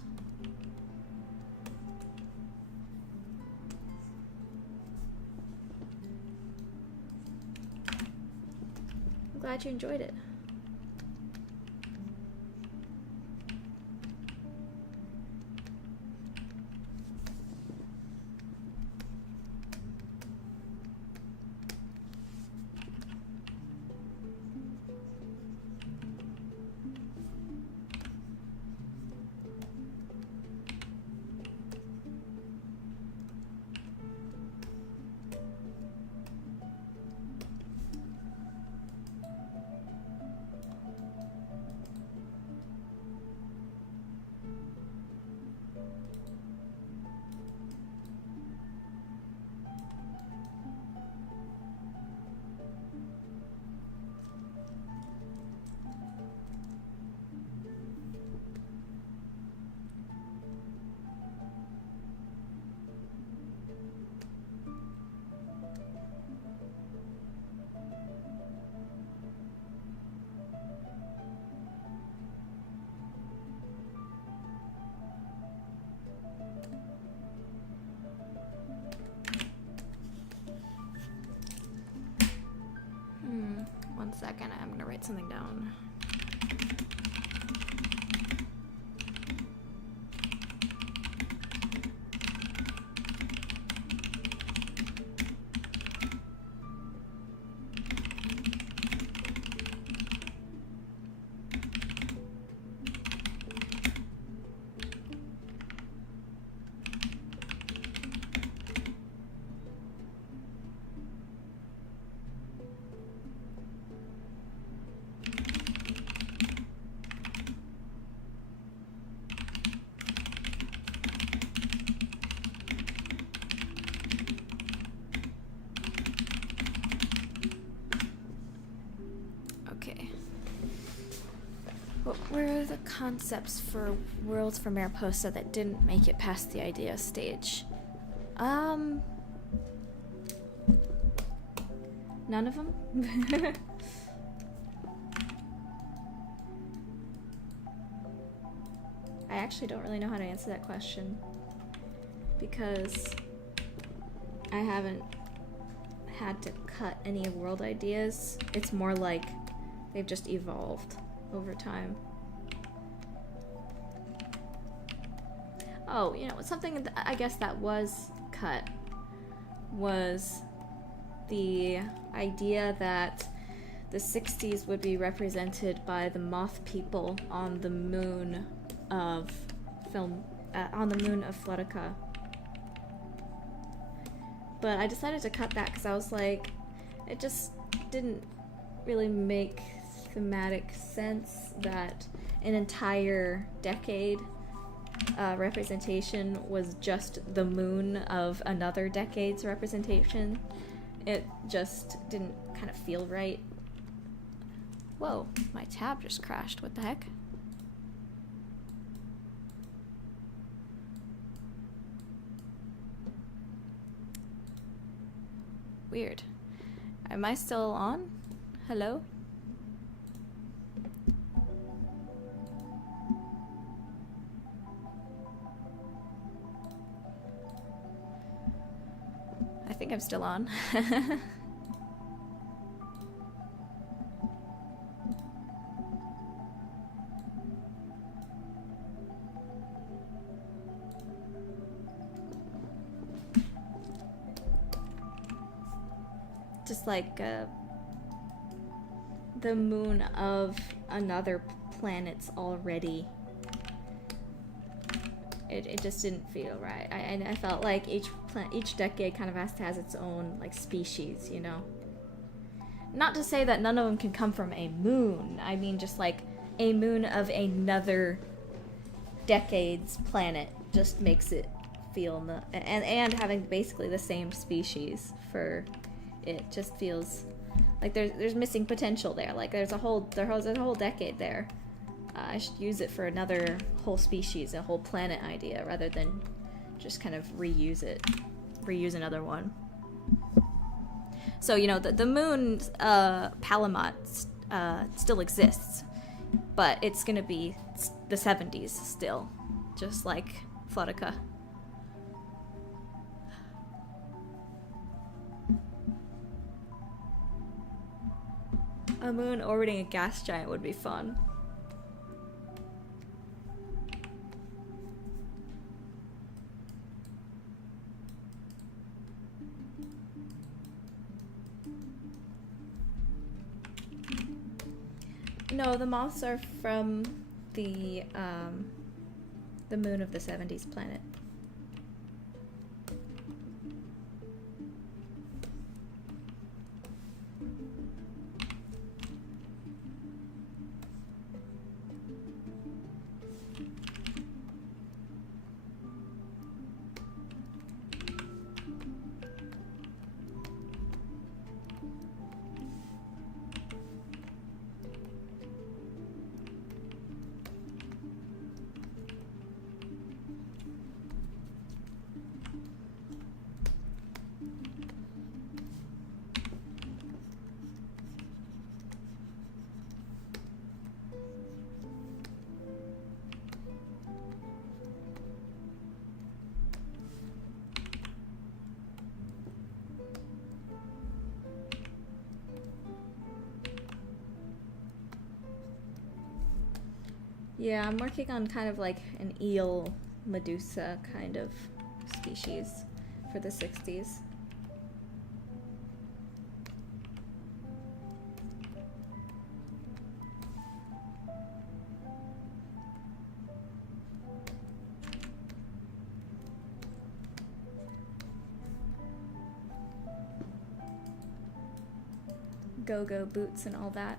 Glad you enjoyed it. One second, I'm gonna write something down. What were the concepts for Worlds for Mariposa that didn't make it past the idea stage? None of them? I actually don't really know how to answer that question because I haven't had to cut any world ideas. It's more like they've just evolved over time. Oh, you know, something I guess that was cut was the idea that the 60s would be represented by the moth people on the moon of Flutica. But I decided to cut that because I was like, it just didn't really make thematic sense that an entire decade representation was just the moon of another decade's representation, it just didn't kind of feel right. Whoa, my tab just crashed. What the heck? Weird. Am I still on? Hello? I think I'm still on. Just like the moon of another planet's already. It just didn't feel right. I felt like each decade kind of has its own like species, you know. Not to say that none of them can come from a moon. I mean just like a moon of another decade's planet just makes it feel and having basically the same species for it just feels like there's missing potential there. Like there's a whole decade there. I should use it for another whole species, a whole planet idea, rather than just kind of reuse another one. So, you know, the moon, Palamat, still exists, but it's gonna be the 70s still, just like Flotica. A moon orbiting a gas giant would be fun. No, the moths are from the moon of the 70s planet. Yeah, I'm working on kind of like an eel Medusa kind of species for the 60s. Go-go boots and all that.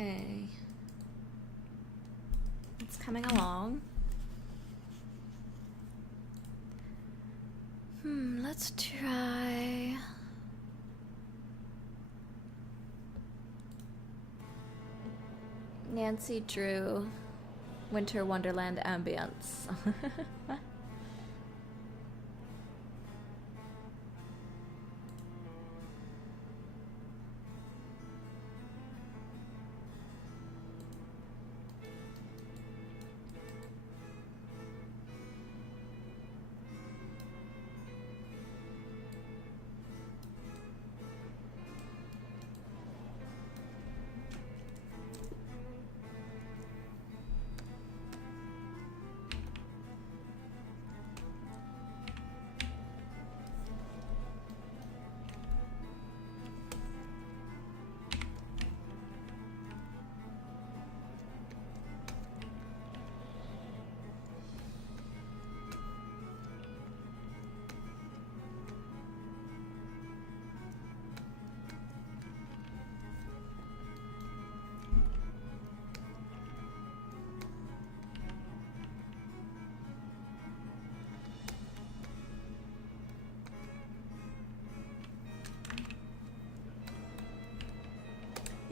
Okay. It's coming along. Let's try... Nancy Drew, Winter Wonderland Ambience.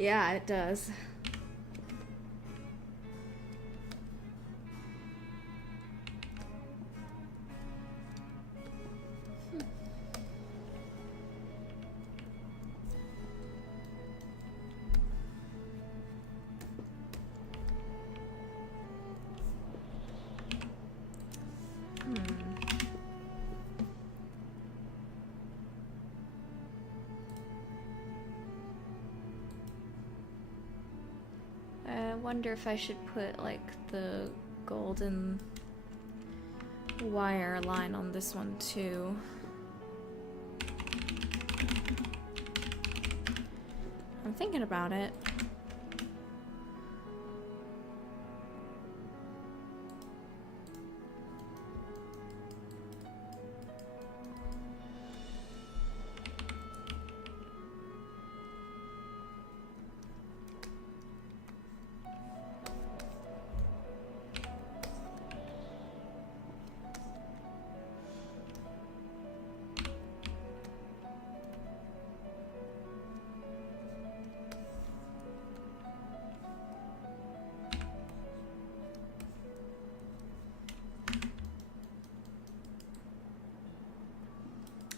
Yeah, it does. I wonder if I should put like the golden wire line on this one too. I'm thinking about it.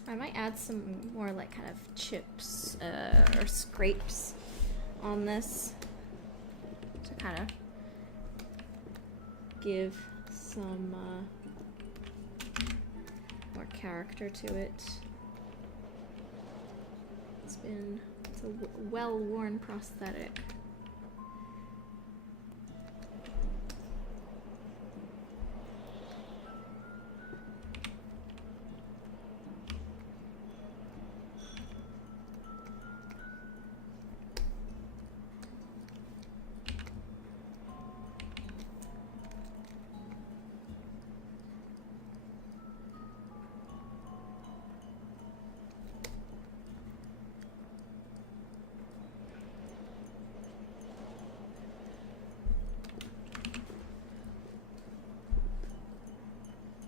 I might add some more like kind of chips or scrapes on this to kind of give some more character to it. It's a well-worn prosthetic.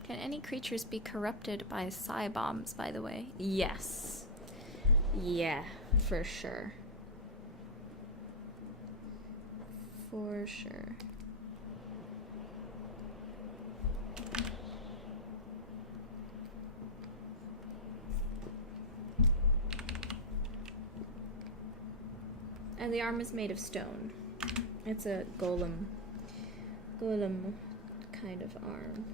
Can any creatures be corrupted by psi bombs, by the way? Yes. Yeah, for sure. For sure. And the arm is made of stone. It's a golem kind of arm.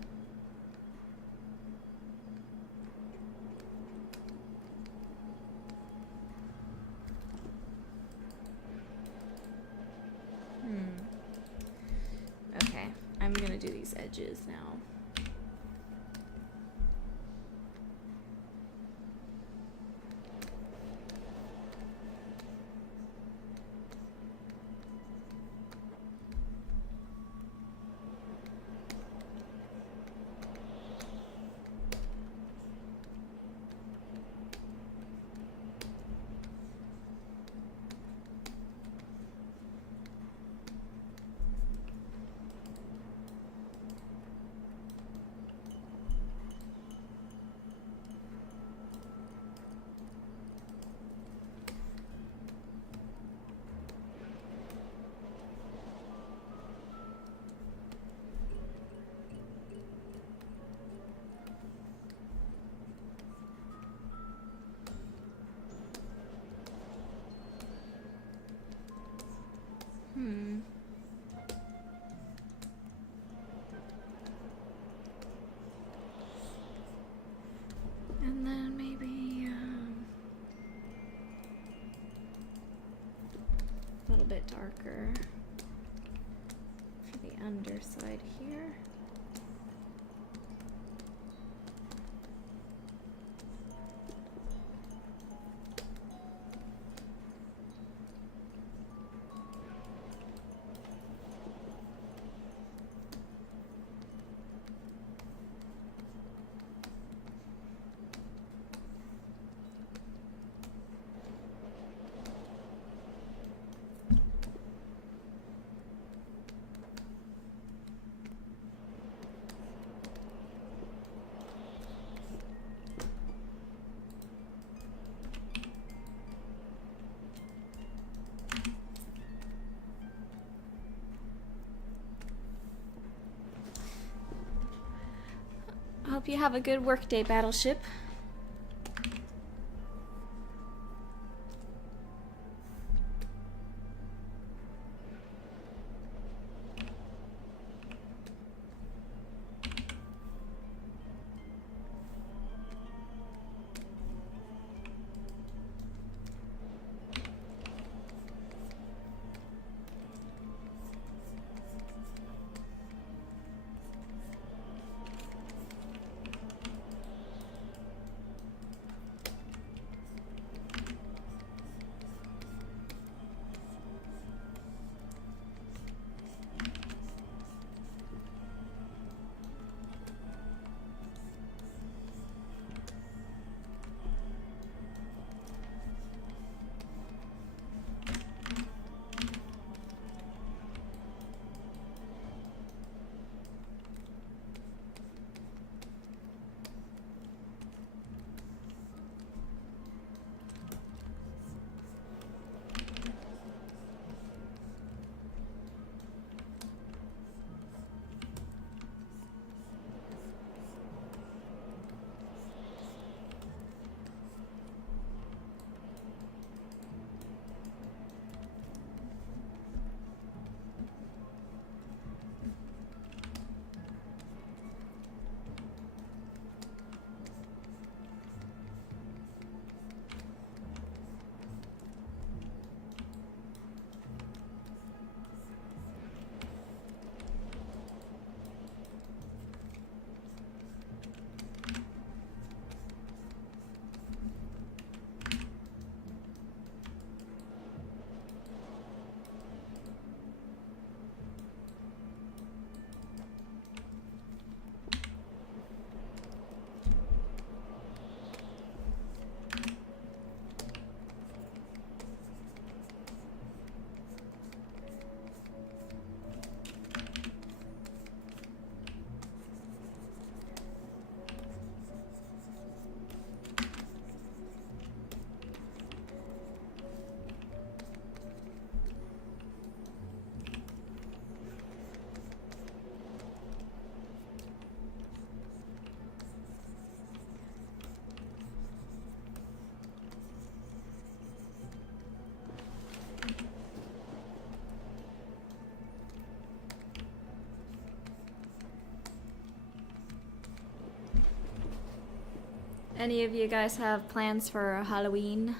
Okay, I'm gonna do these edges now. darker for the underside here. Hope you have a good workday, Battleship. Any of you guys have plans for Halloween?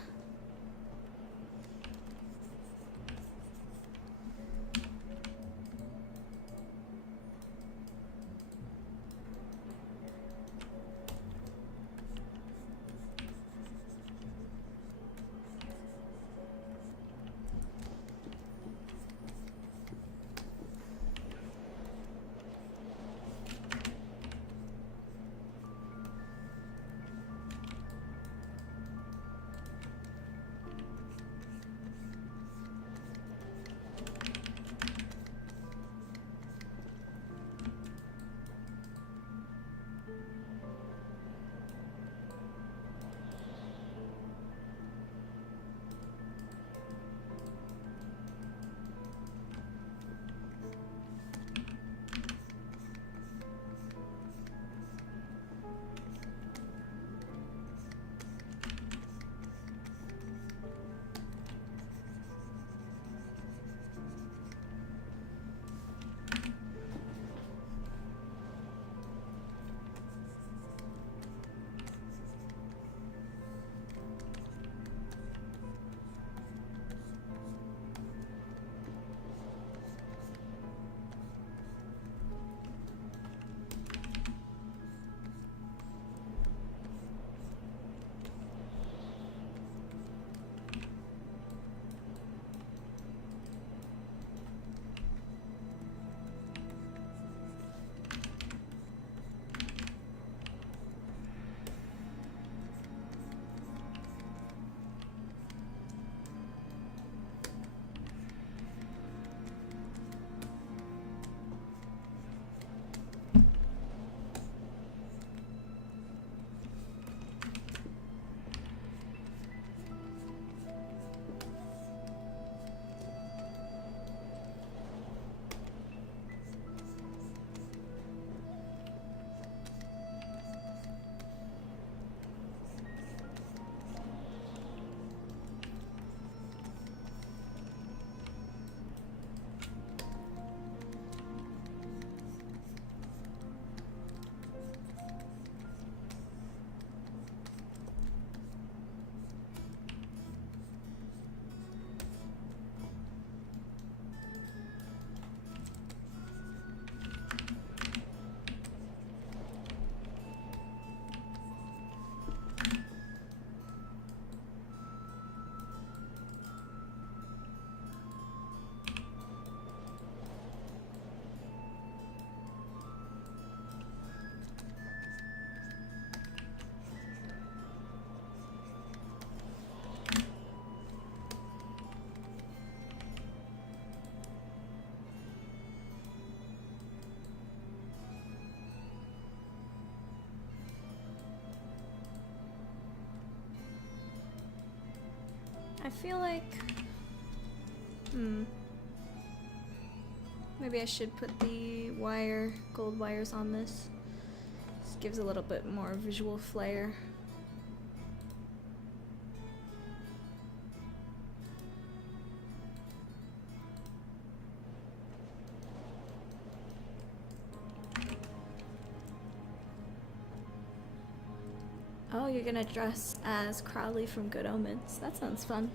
I feel like... Maybe I should put the gold wires on this. This gives a little bit more visual flair. Oh, you're gonna dress as Crowley from Good Omens. That sounds fun.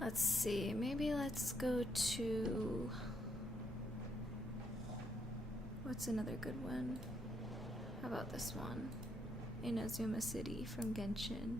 Let's see, maybe let's go to... What's another good one? How about this one? Inazuma City from Genshin.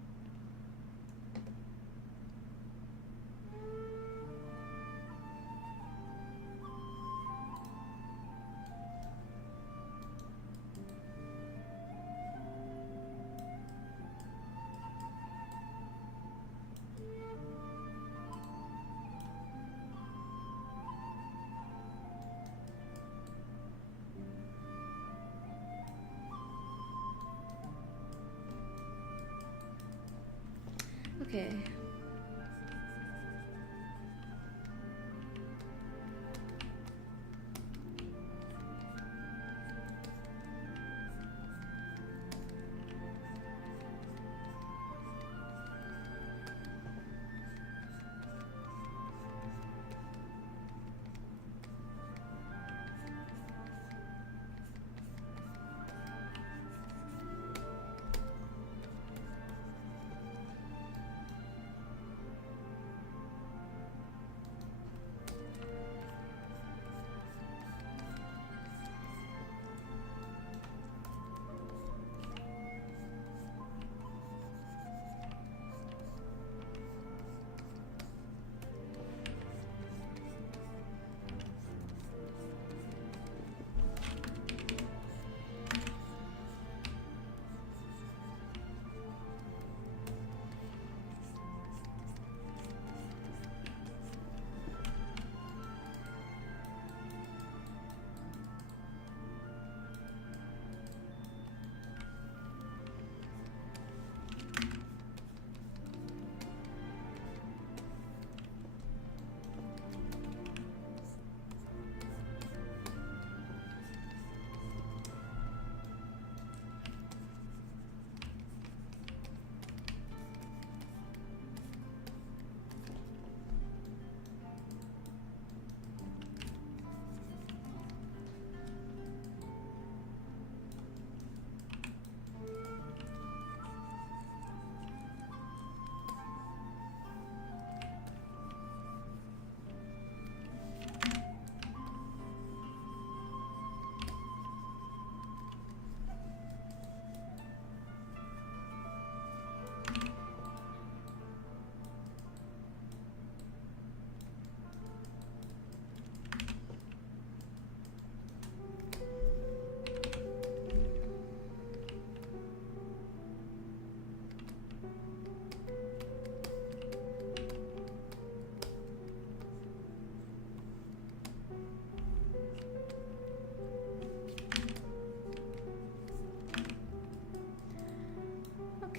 Okay.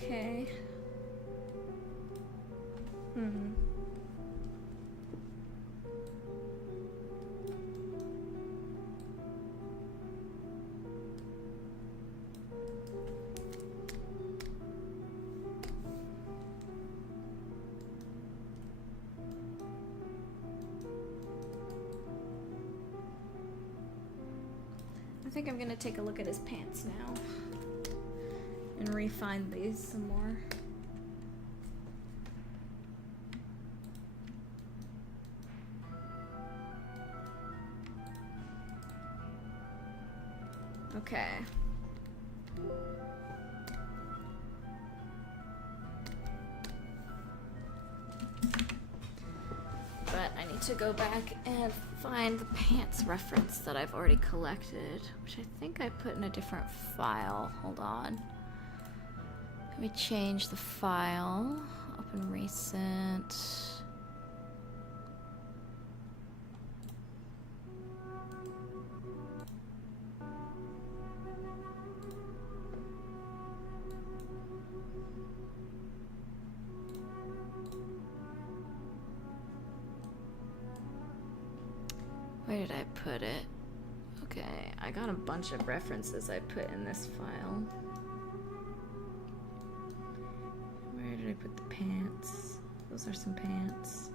Okay. I think I'm gonna take a look at his pants now and refine these some more. Okay. But I need to go back and find the pants reference that I've already collected, which I think I put in a different file. Hold on. Let me change the file. Open recent. Where did I put it? Okay, I got a bunch of references I put in this file. Where did I put the pants? Those are some pants.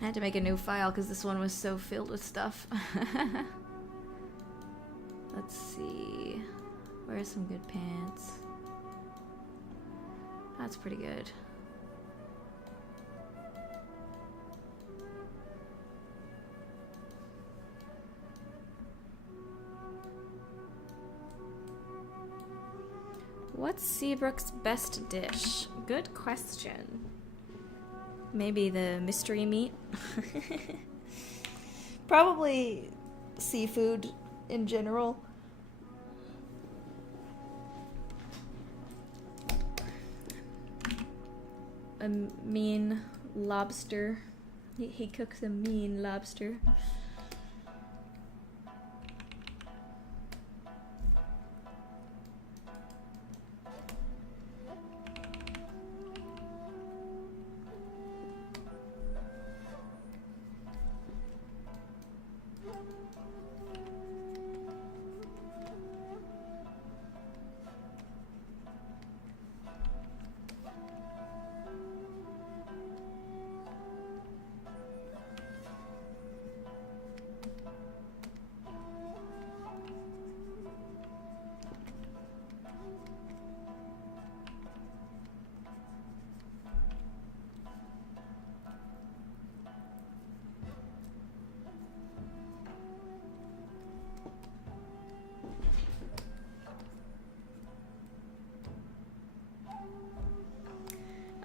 I had to make a new file because this one was so filled with stuff. Let's see. Where are some good pants? That's pretty good. What's Seabrooke's best dish? Good question. Maybe the mystery meat? Probably seafood in general. A mean lobster. He cooks a mean lobster.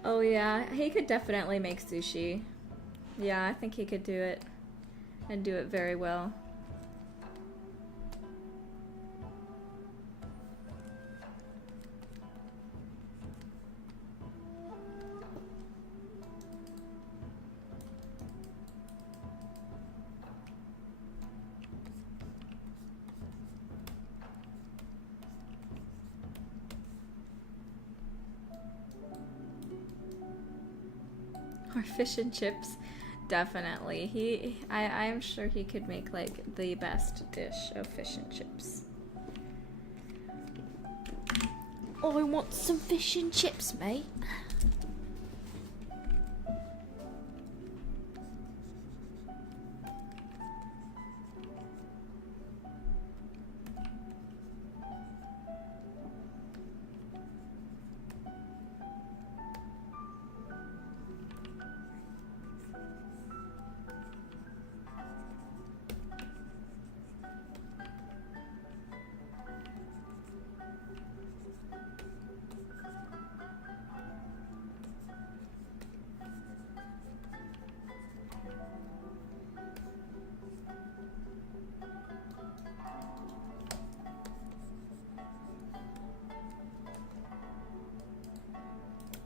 Oh yeah, he could definitely make sushi. Yeah, I think he could do it. And do it very well. Or fish and chips, definitely. I'm sure he could make like the best dish of fish and chips. Oh, I want some fish and chips, mate.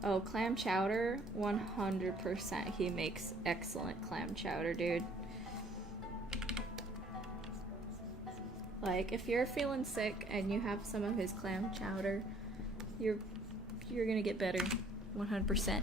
Oh, clam chowder, 100%. He makes excellent clam chowder, dude. Like, if you're feeling sick and you have some of his clam chowder, you're gonna get better, 100%.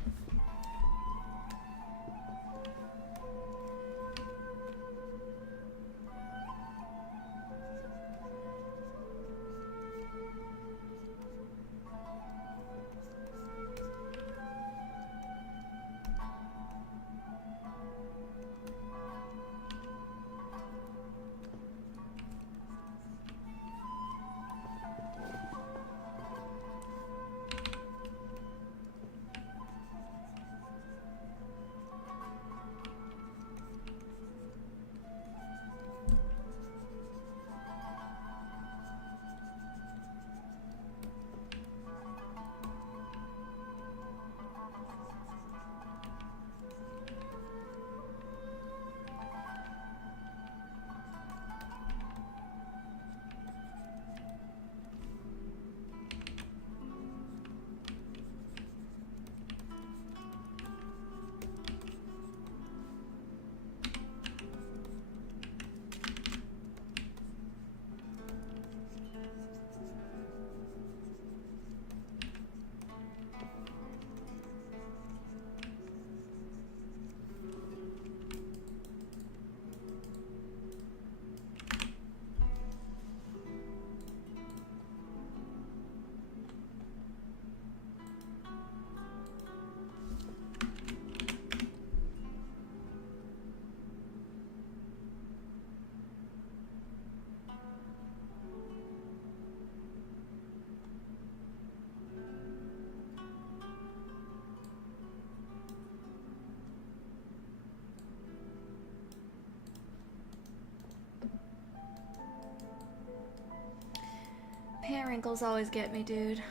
Hair wrinkles always get me, dude.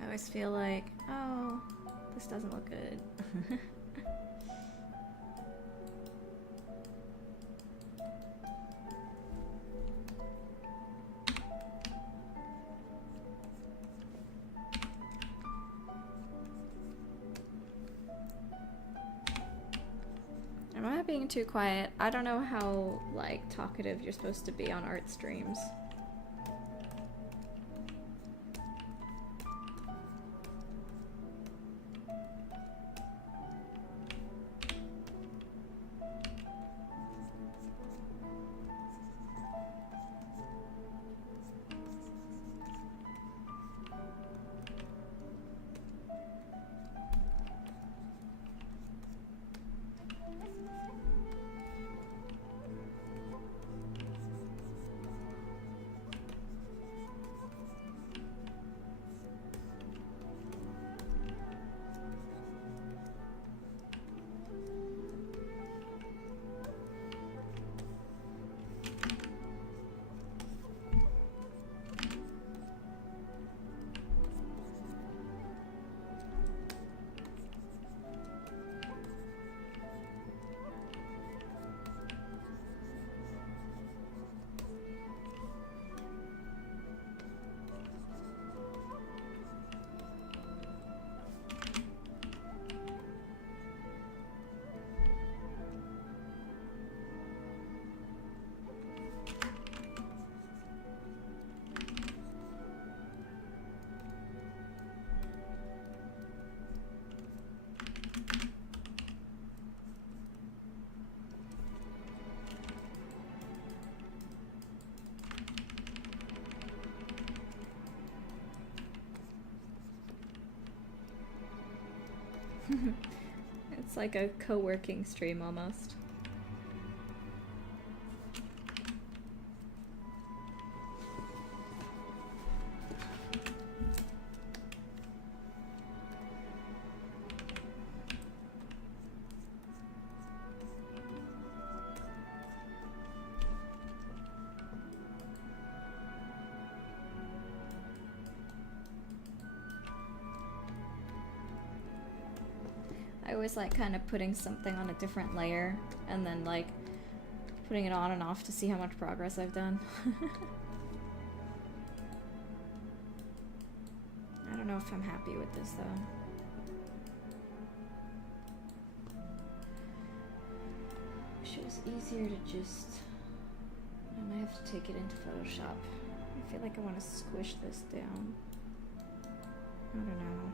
I always feel like, oh, this doesn't look good. Am I being too quiet? I don't know how, like, talkative you're supposed to be on art streams. It's like a co-working stream almost. I always like kind of putting something on a different layer and then like putting it on and off to see how much progress I've done. I don't know if I'm happy with this though. Wish it was easier to just I might have to take it into Photoshop. I feel like I want to squish this down. I don't know.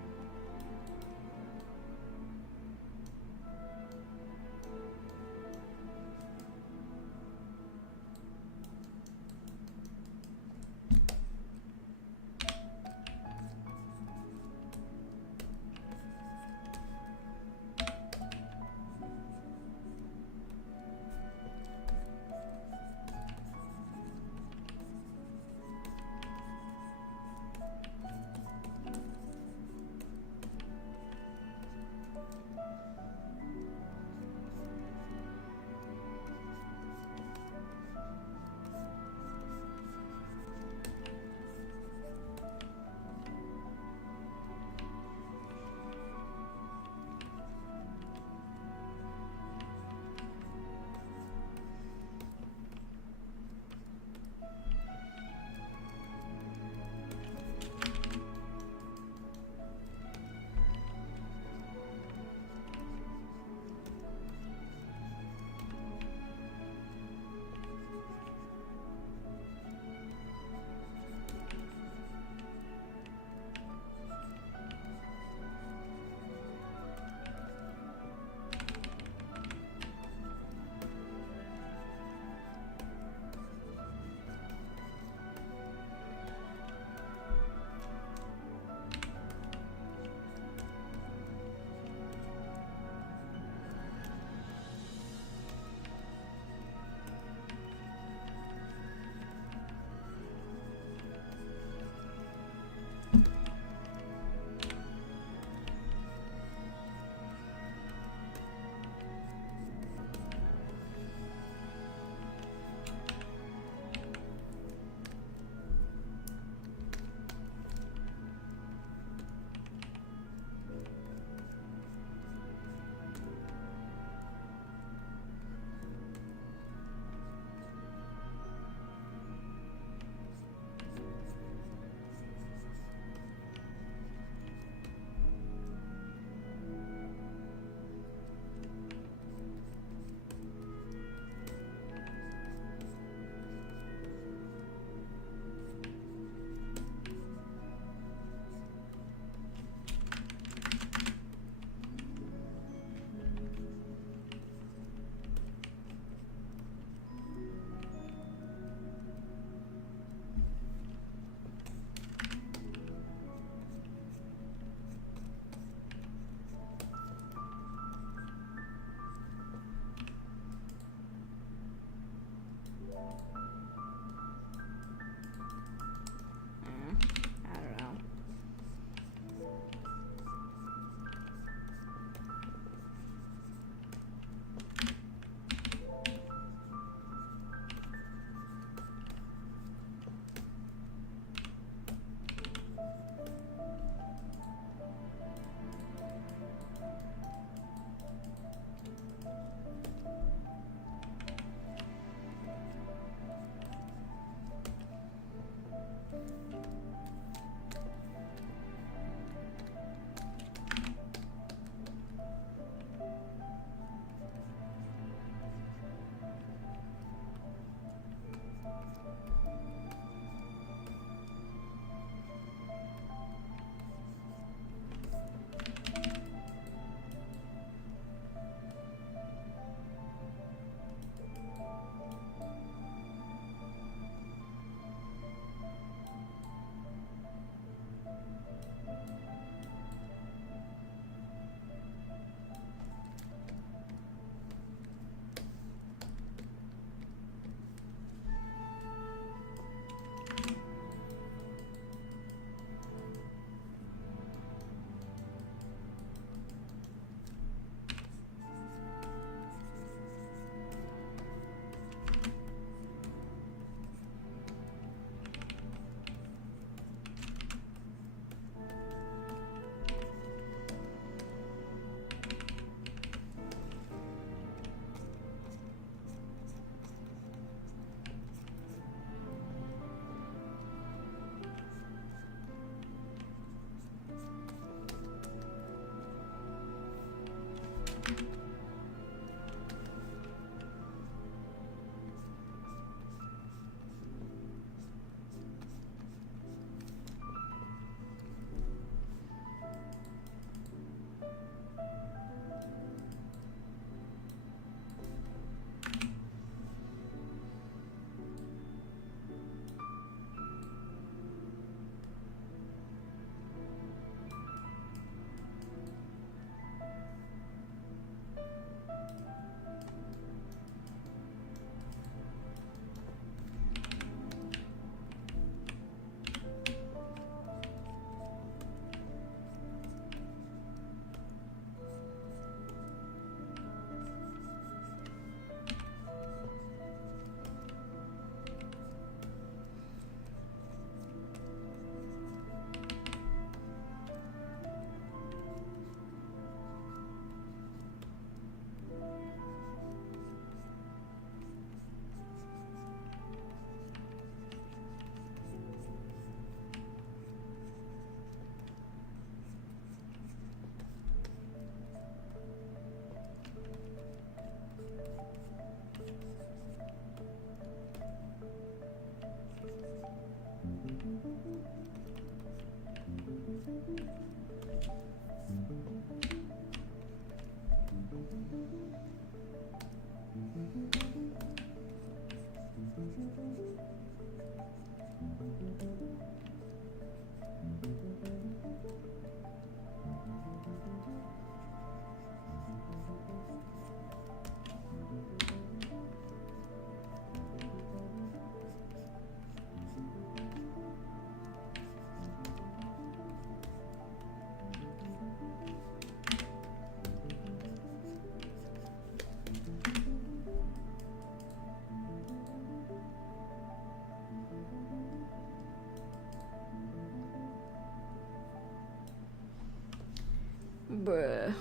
Bruh.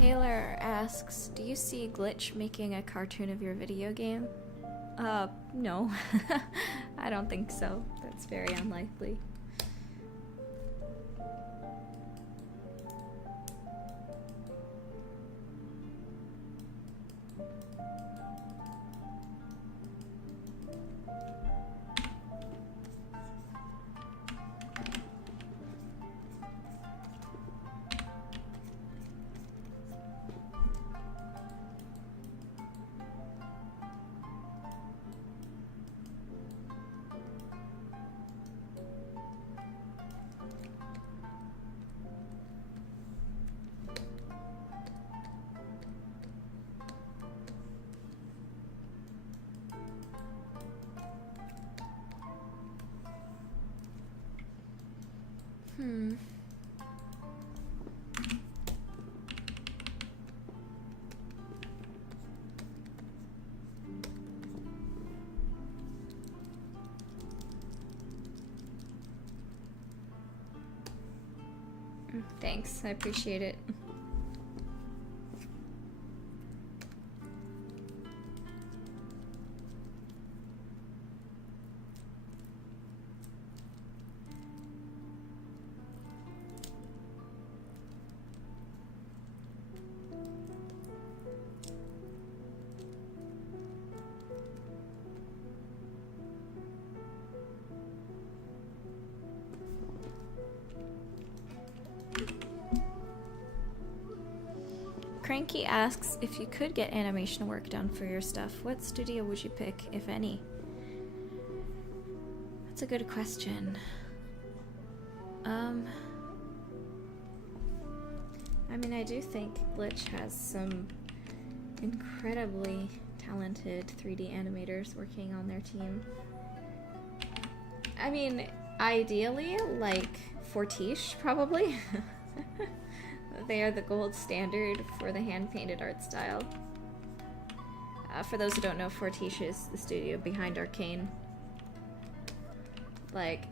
Taylor asks, do you see Glitch making a cartoon of your video game? No. I don't think so. That's very unlikely. Thanks, I appreciate it. Cranky asks, if you could get animation work done for your stuff, what studio would you pick, if any? That's a good question. I mean, I do think Glitch has some incredibly talented 3D animators working on their team. I mean, ideally, like Fortiche, probably. They are the gold standard for the hand-painted art style. For those who don't know, Fortiche is the studio behind Arcane. Like,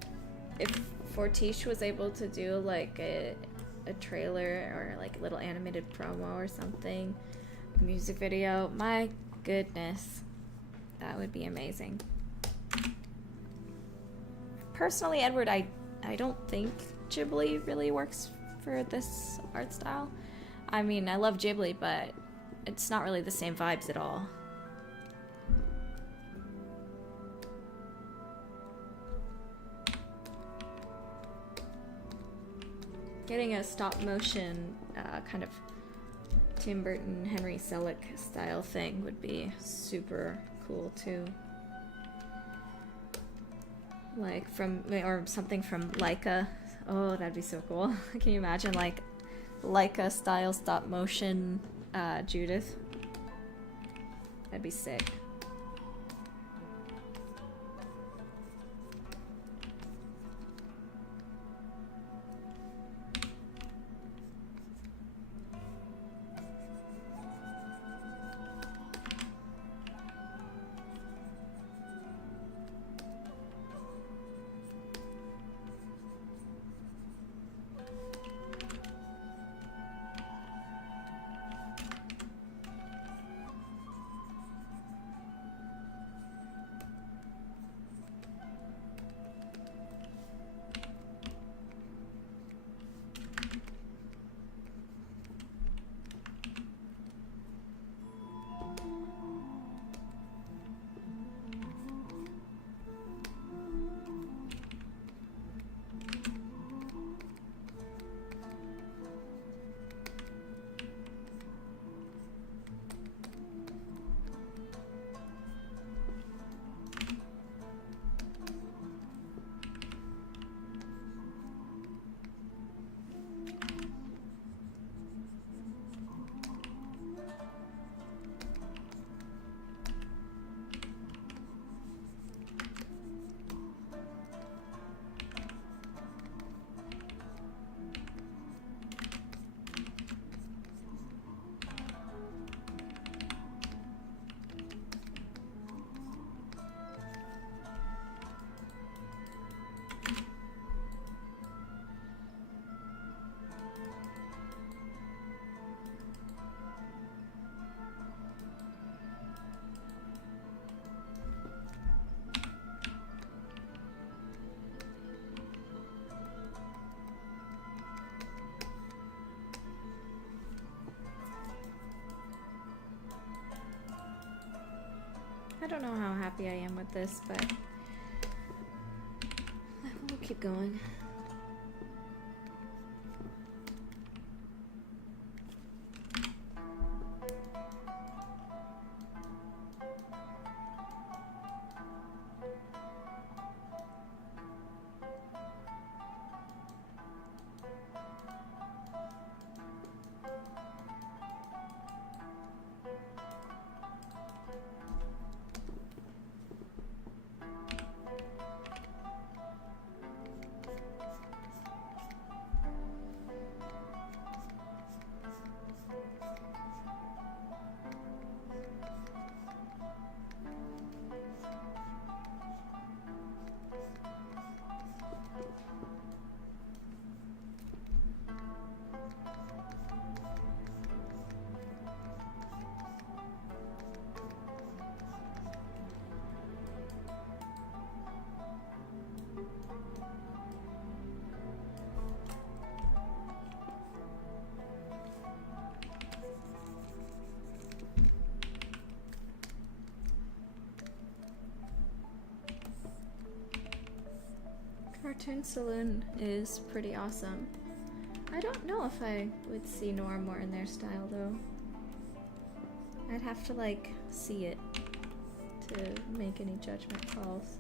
if Fortiche was able to do like a trailer or like a little animated promo or something, music video, my goodness, that would be amazing. Personally, Edward, I don't think Ghibli really works for this art style. I mean, I love Ghibli, but it's not really the same vibes at all. Getting a stop motion kind of Tim Burton, Henry Selick style thing would be super cool too. Like or something from Leica. Oh, that'd be so cool. Can you imagine like Leica style stop motion Judith? That'd be sick. I don't know how happy I am with this, but we'll keep going. Cartoon Saloon is pretty awesome. I don't know if I would see Norm more in their style though. I'd have to like see it to make any judgment calls.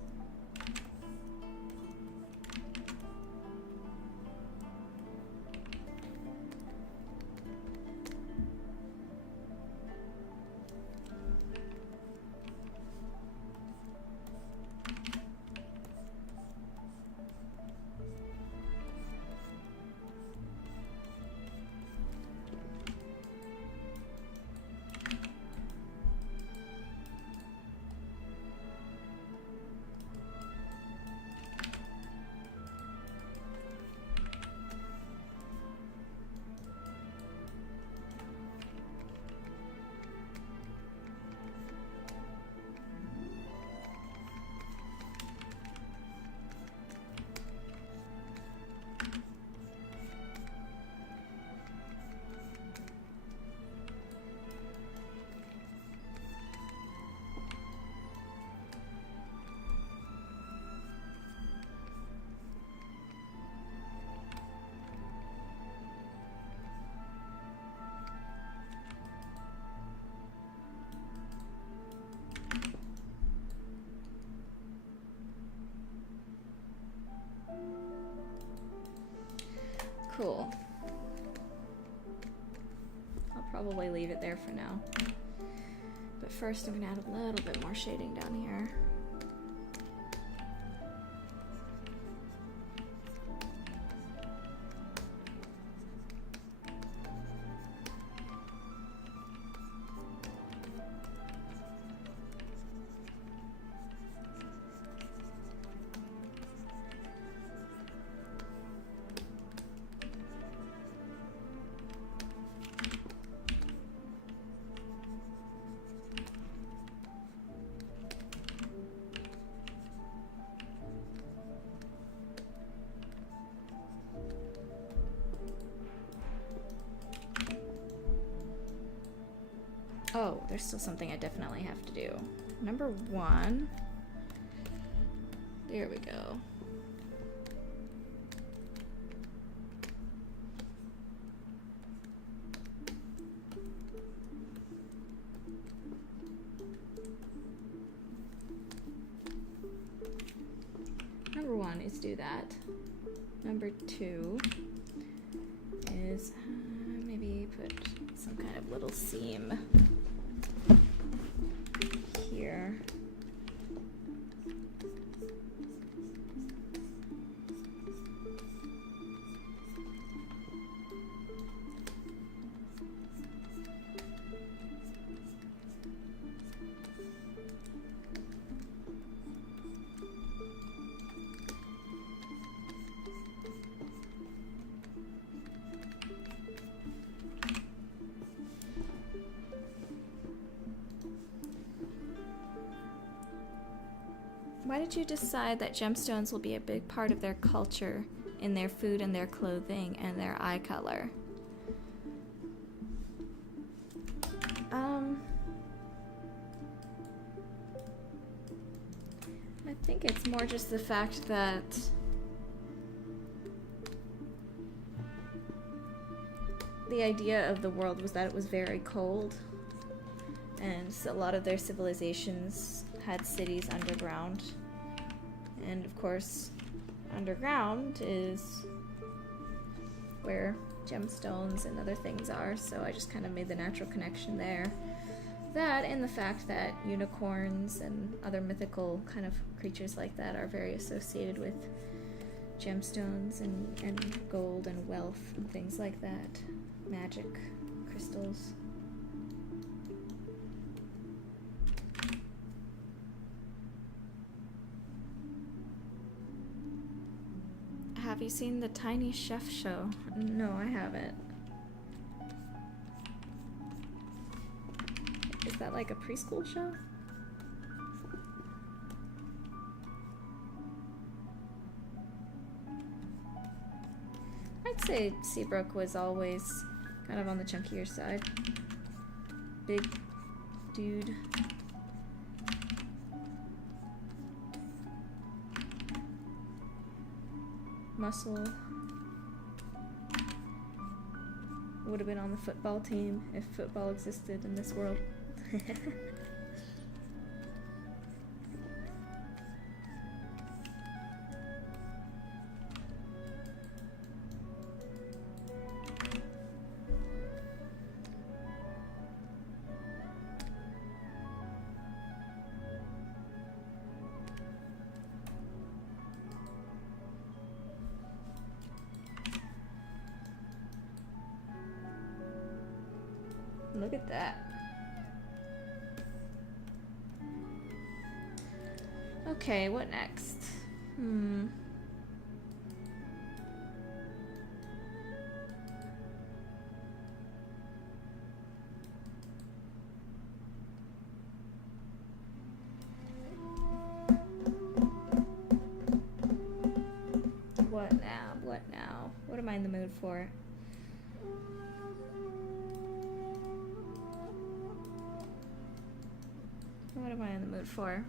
Cool. I'll probably leave it there for now. But first I'm gonna add a little bit more shading down here. Oh, there's still something I definitely have to do. Number 1. There we go. Number 1 is do that. Number 2 is maybe put some kind of little seam here. Why did you decide that gemstones will be a big part of their culture in their food and their clothing and their eye color? I think it's more just the fact that the idea of the world was that it was very cold, and so a lot of their civilizations had cities underground, and of course underground is where gemstones and other things are, so I just kind of made the natural connection there. That and the fact that unicorns and other mythical kind of creatures like that are very associated with gemstones and gold and wealth and things like that. Magic, crystals. Have you seen the Tiny Chef show? No, I haven't. Is that like a preschool show? I'd say Seabrook was always kind of on the chunkier side. Big dude. Muscle. Would have been on the football team if football existed in this world. Look at that. Okay, what next? What now? What now? What am I in the mood for? What am I in the mood for?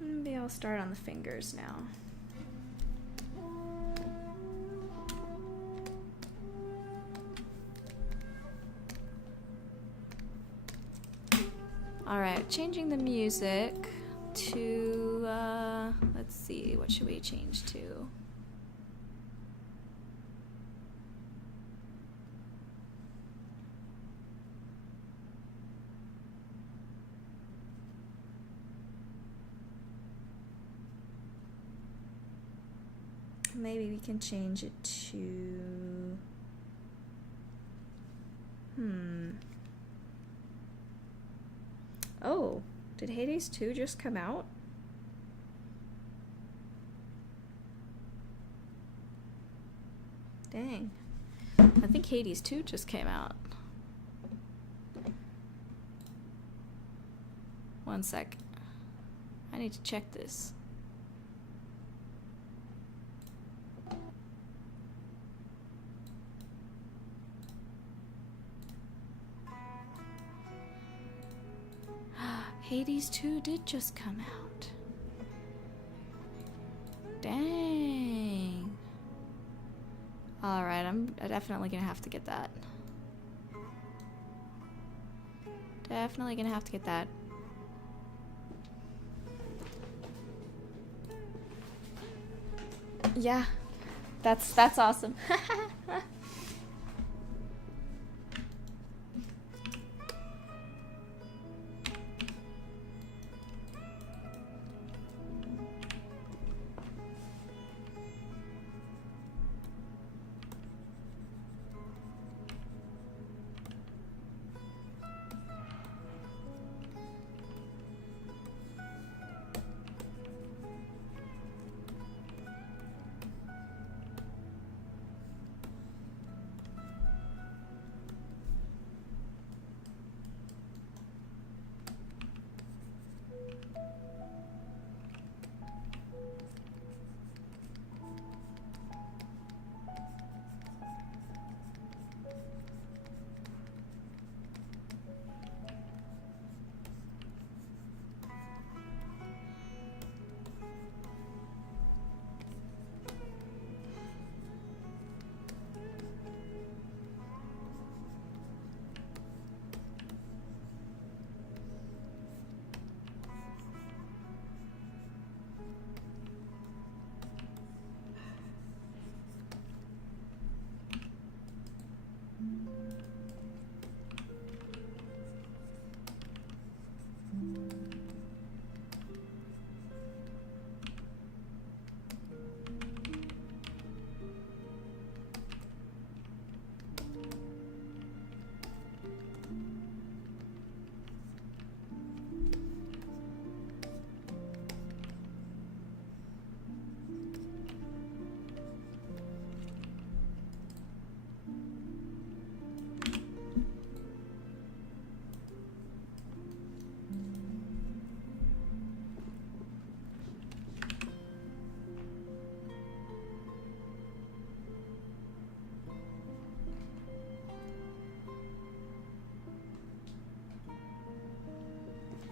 Maybe I'll start on the fingers now. Alright, changing the music to, let's see, what should we change to? Maybe we can change it to... Oh, did Hades 2 just come out? Dang. I think Hades 2 just came out. One sec. I need to check this. Hades 2 did just come out. Dang. Alright, I'm definitely gonna have to get that. Definitely gonna have to get that. Yeah, that's awesome.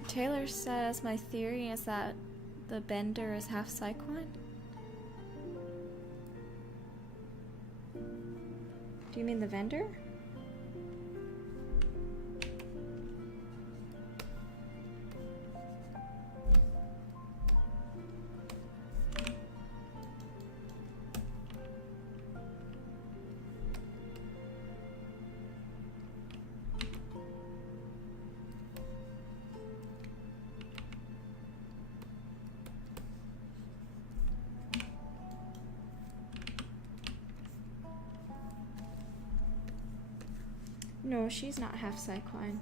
Taylor says my theory is that the bender is half Psyquine. Do you mean the vendor? No, she's not half Psyquine.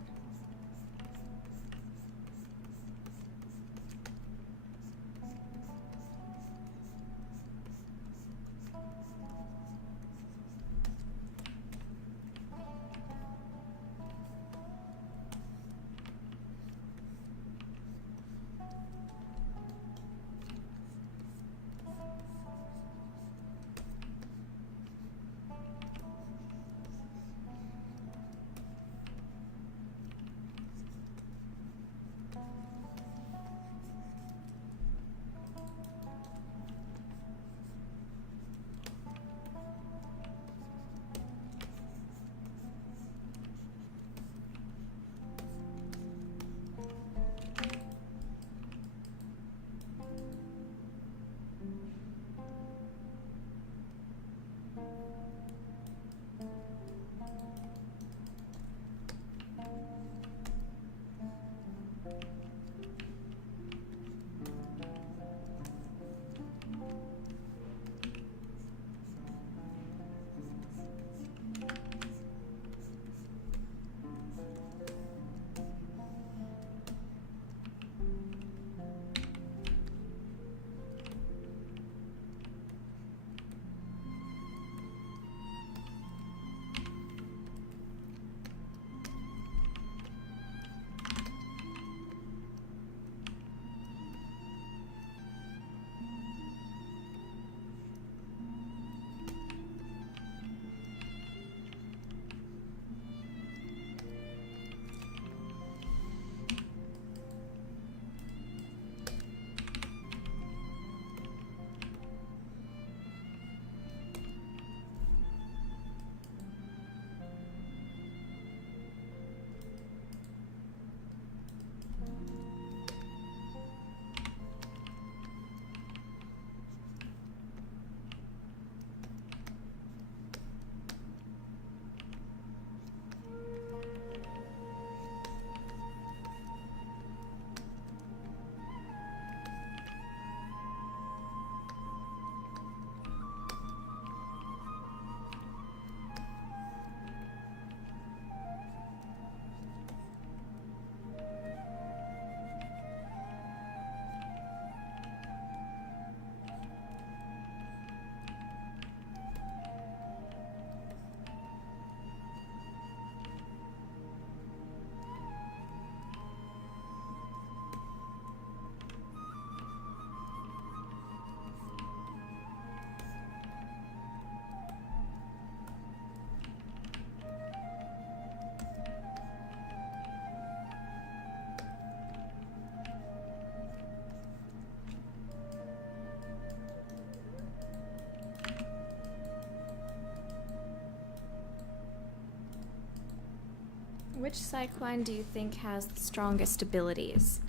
Which cycline do you think has the strongest abilities?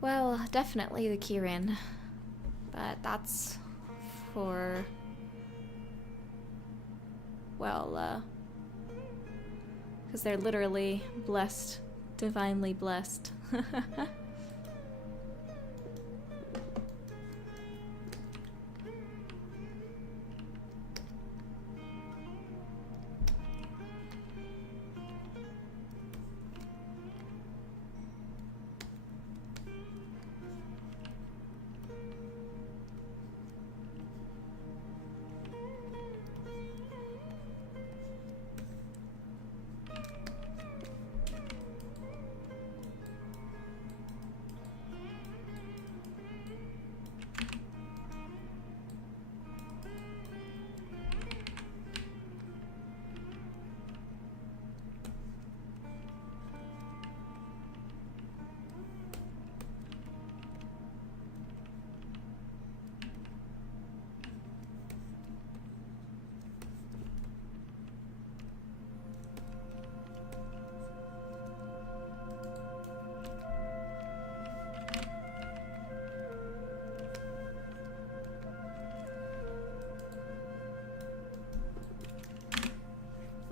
Well, definitely the Kirin. But that's for... well, because they're literally blessed. Divinely blessed.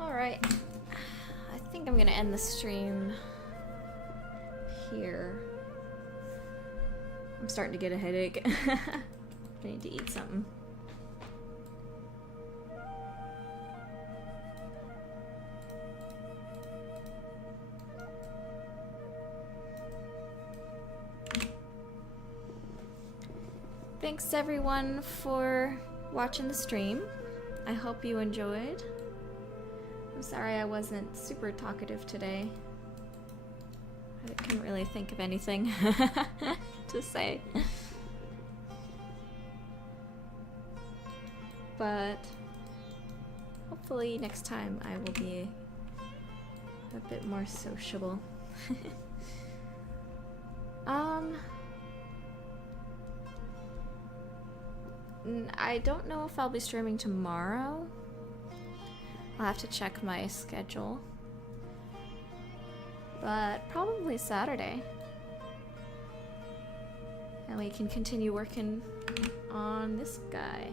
Alright, I think I'm gonna end the stream here. I'm starting to get a headache. I need to eat something. Thanks everyone for watching the stream. I hope you enjoyed. I'm sorry I wasn't super talkative today. I couldn't really think of anything to say. But hopefully next time I will be a bit more sociable. I don't know if I'll be streaming tomorrow. I'll have to check my schedule. But probably Saturday. And we can continue working on this guy.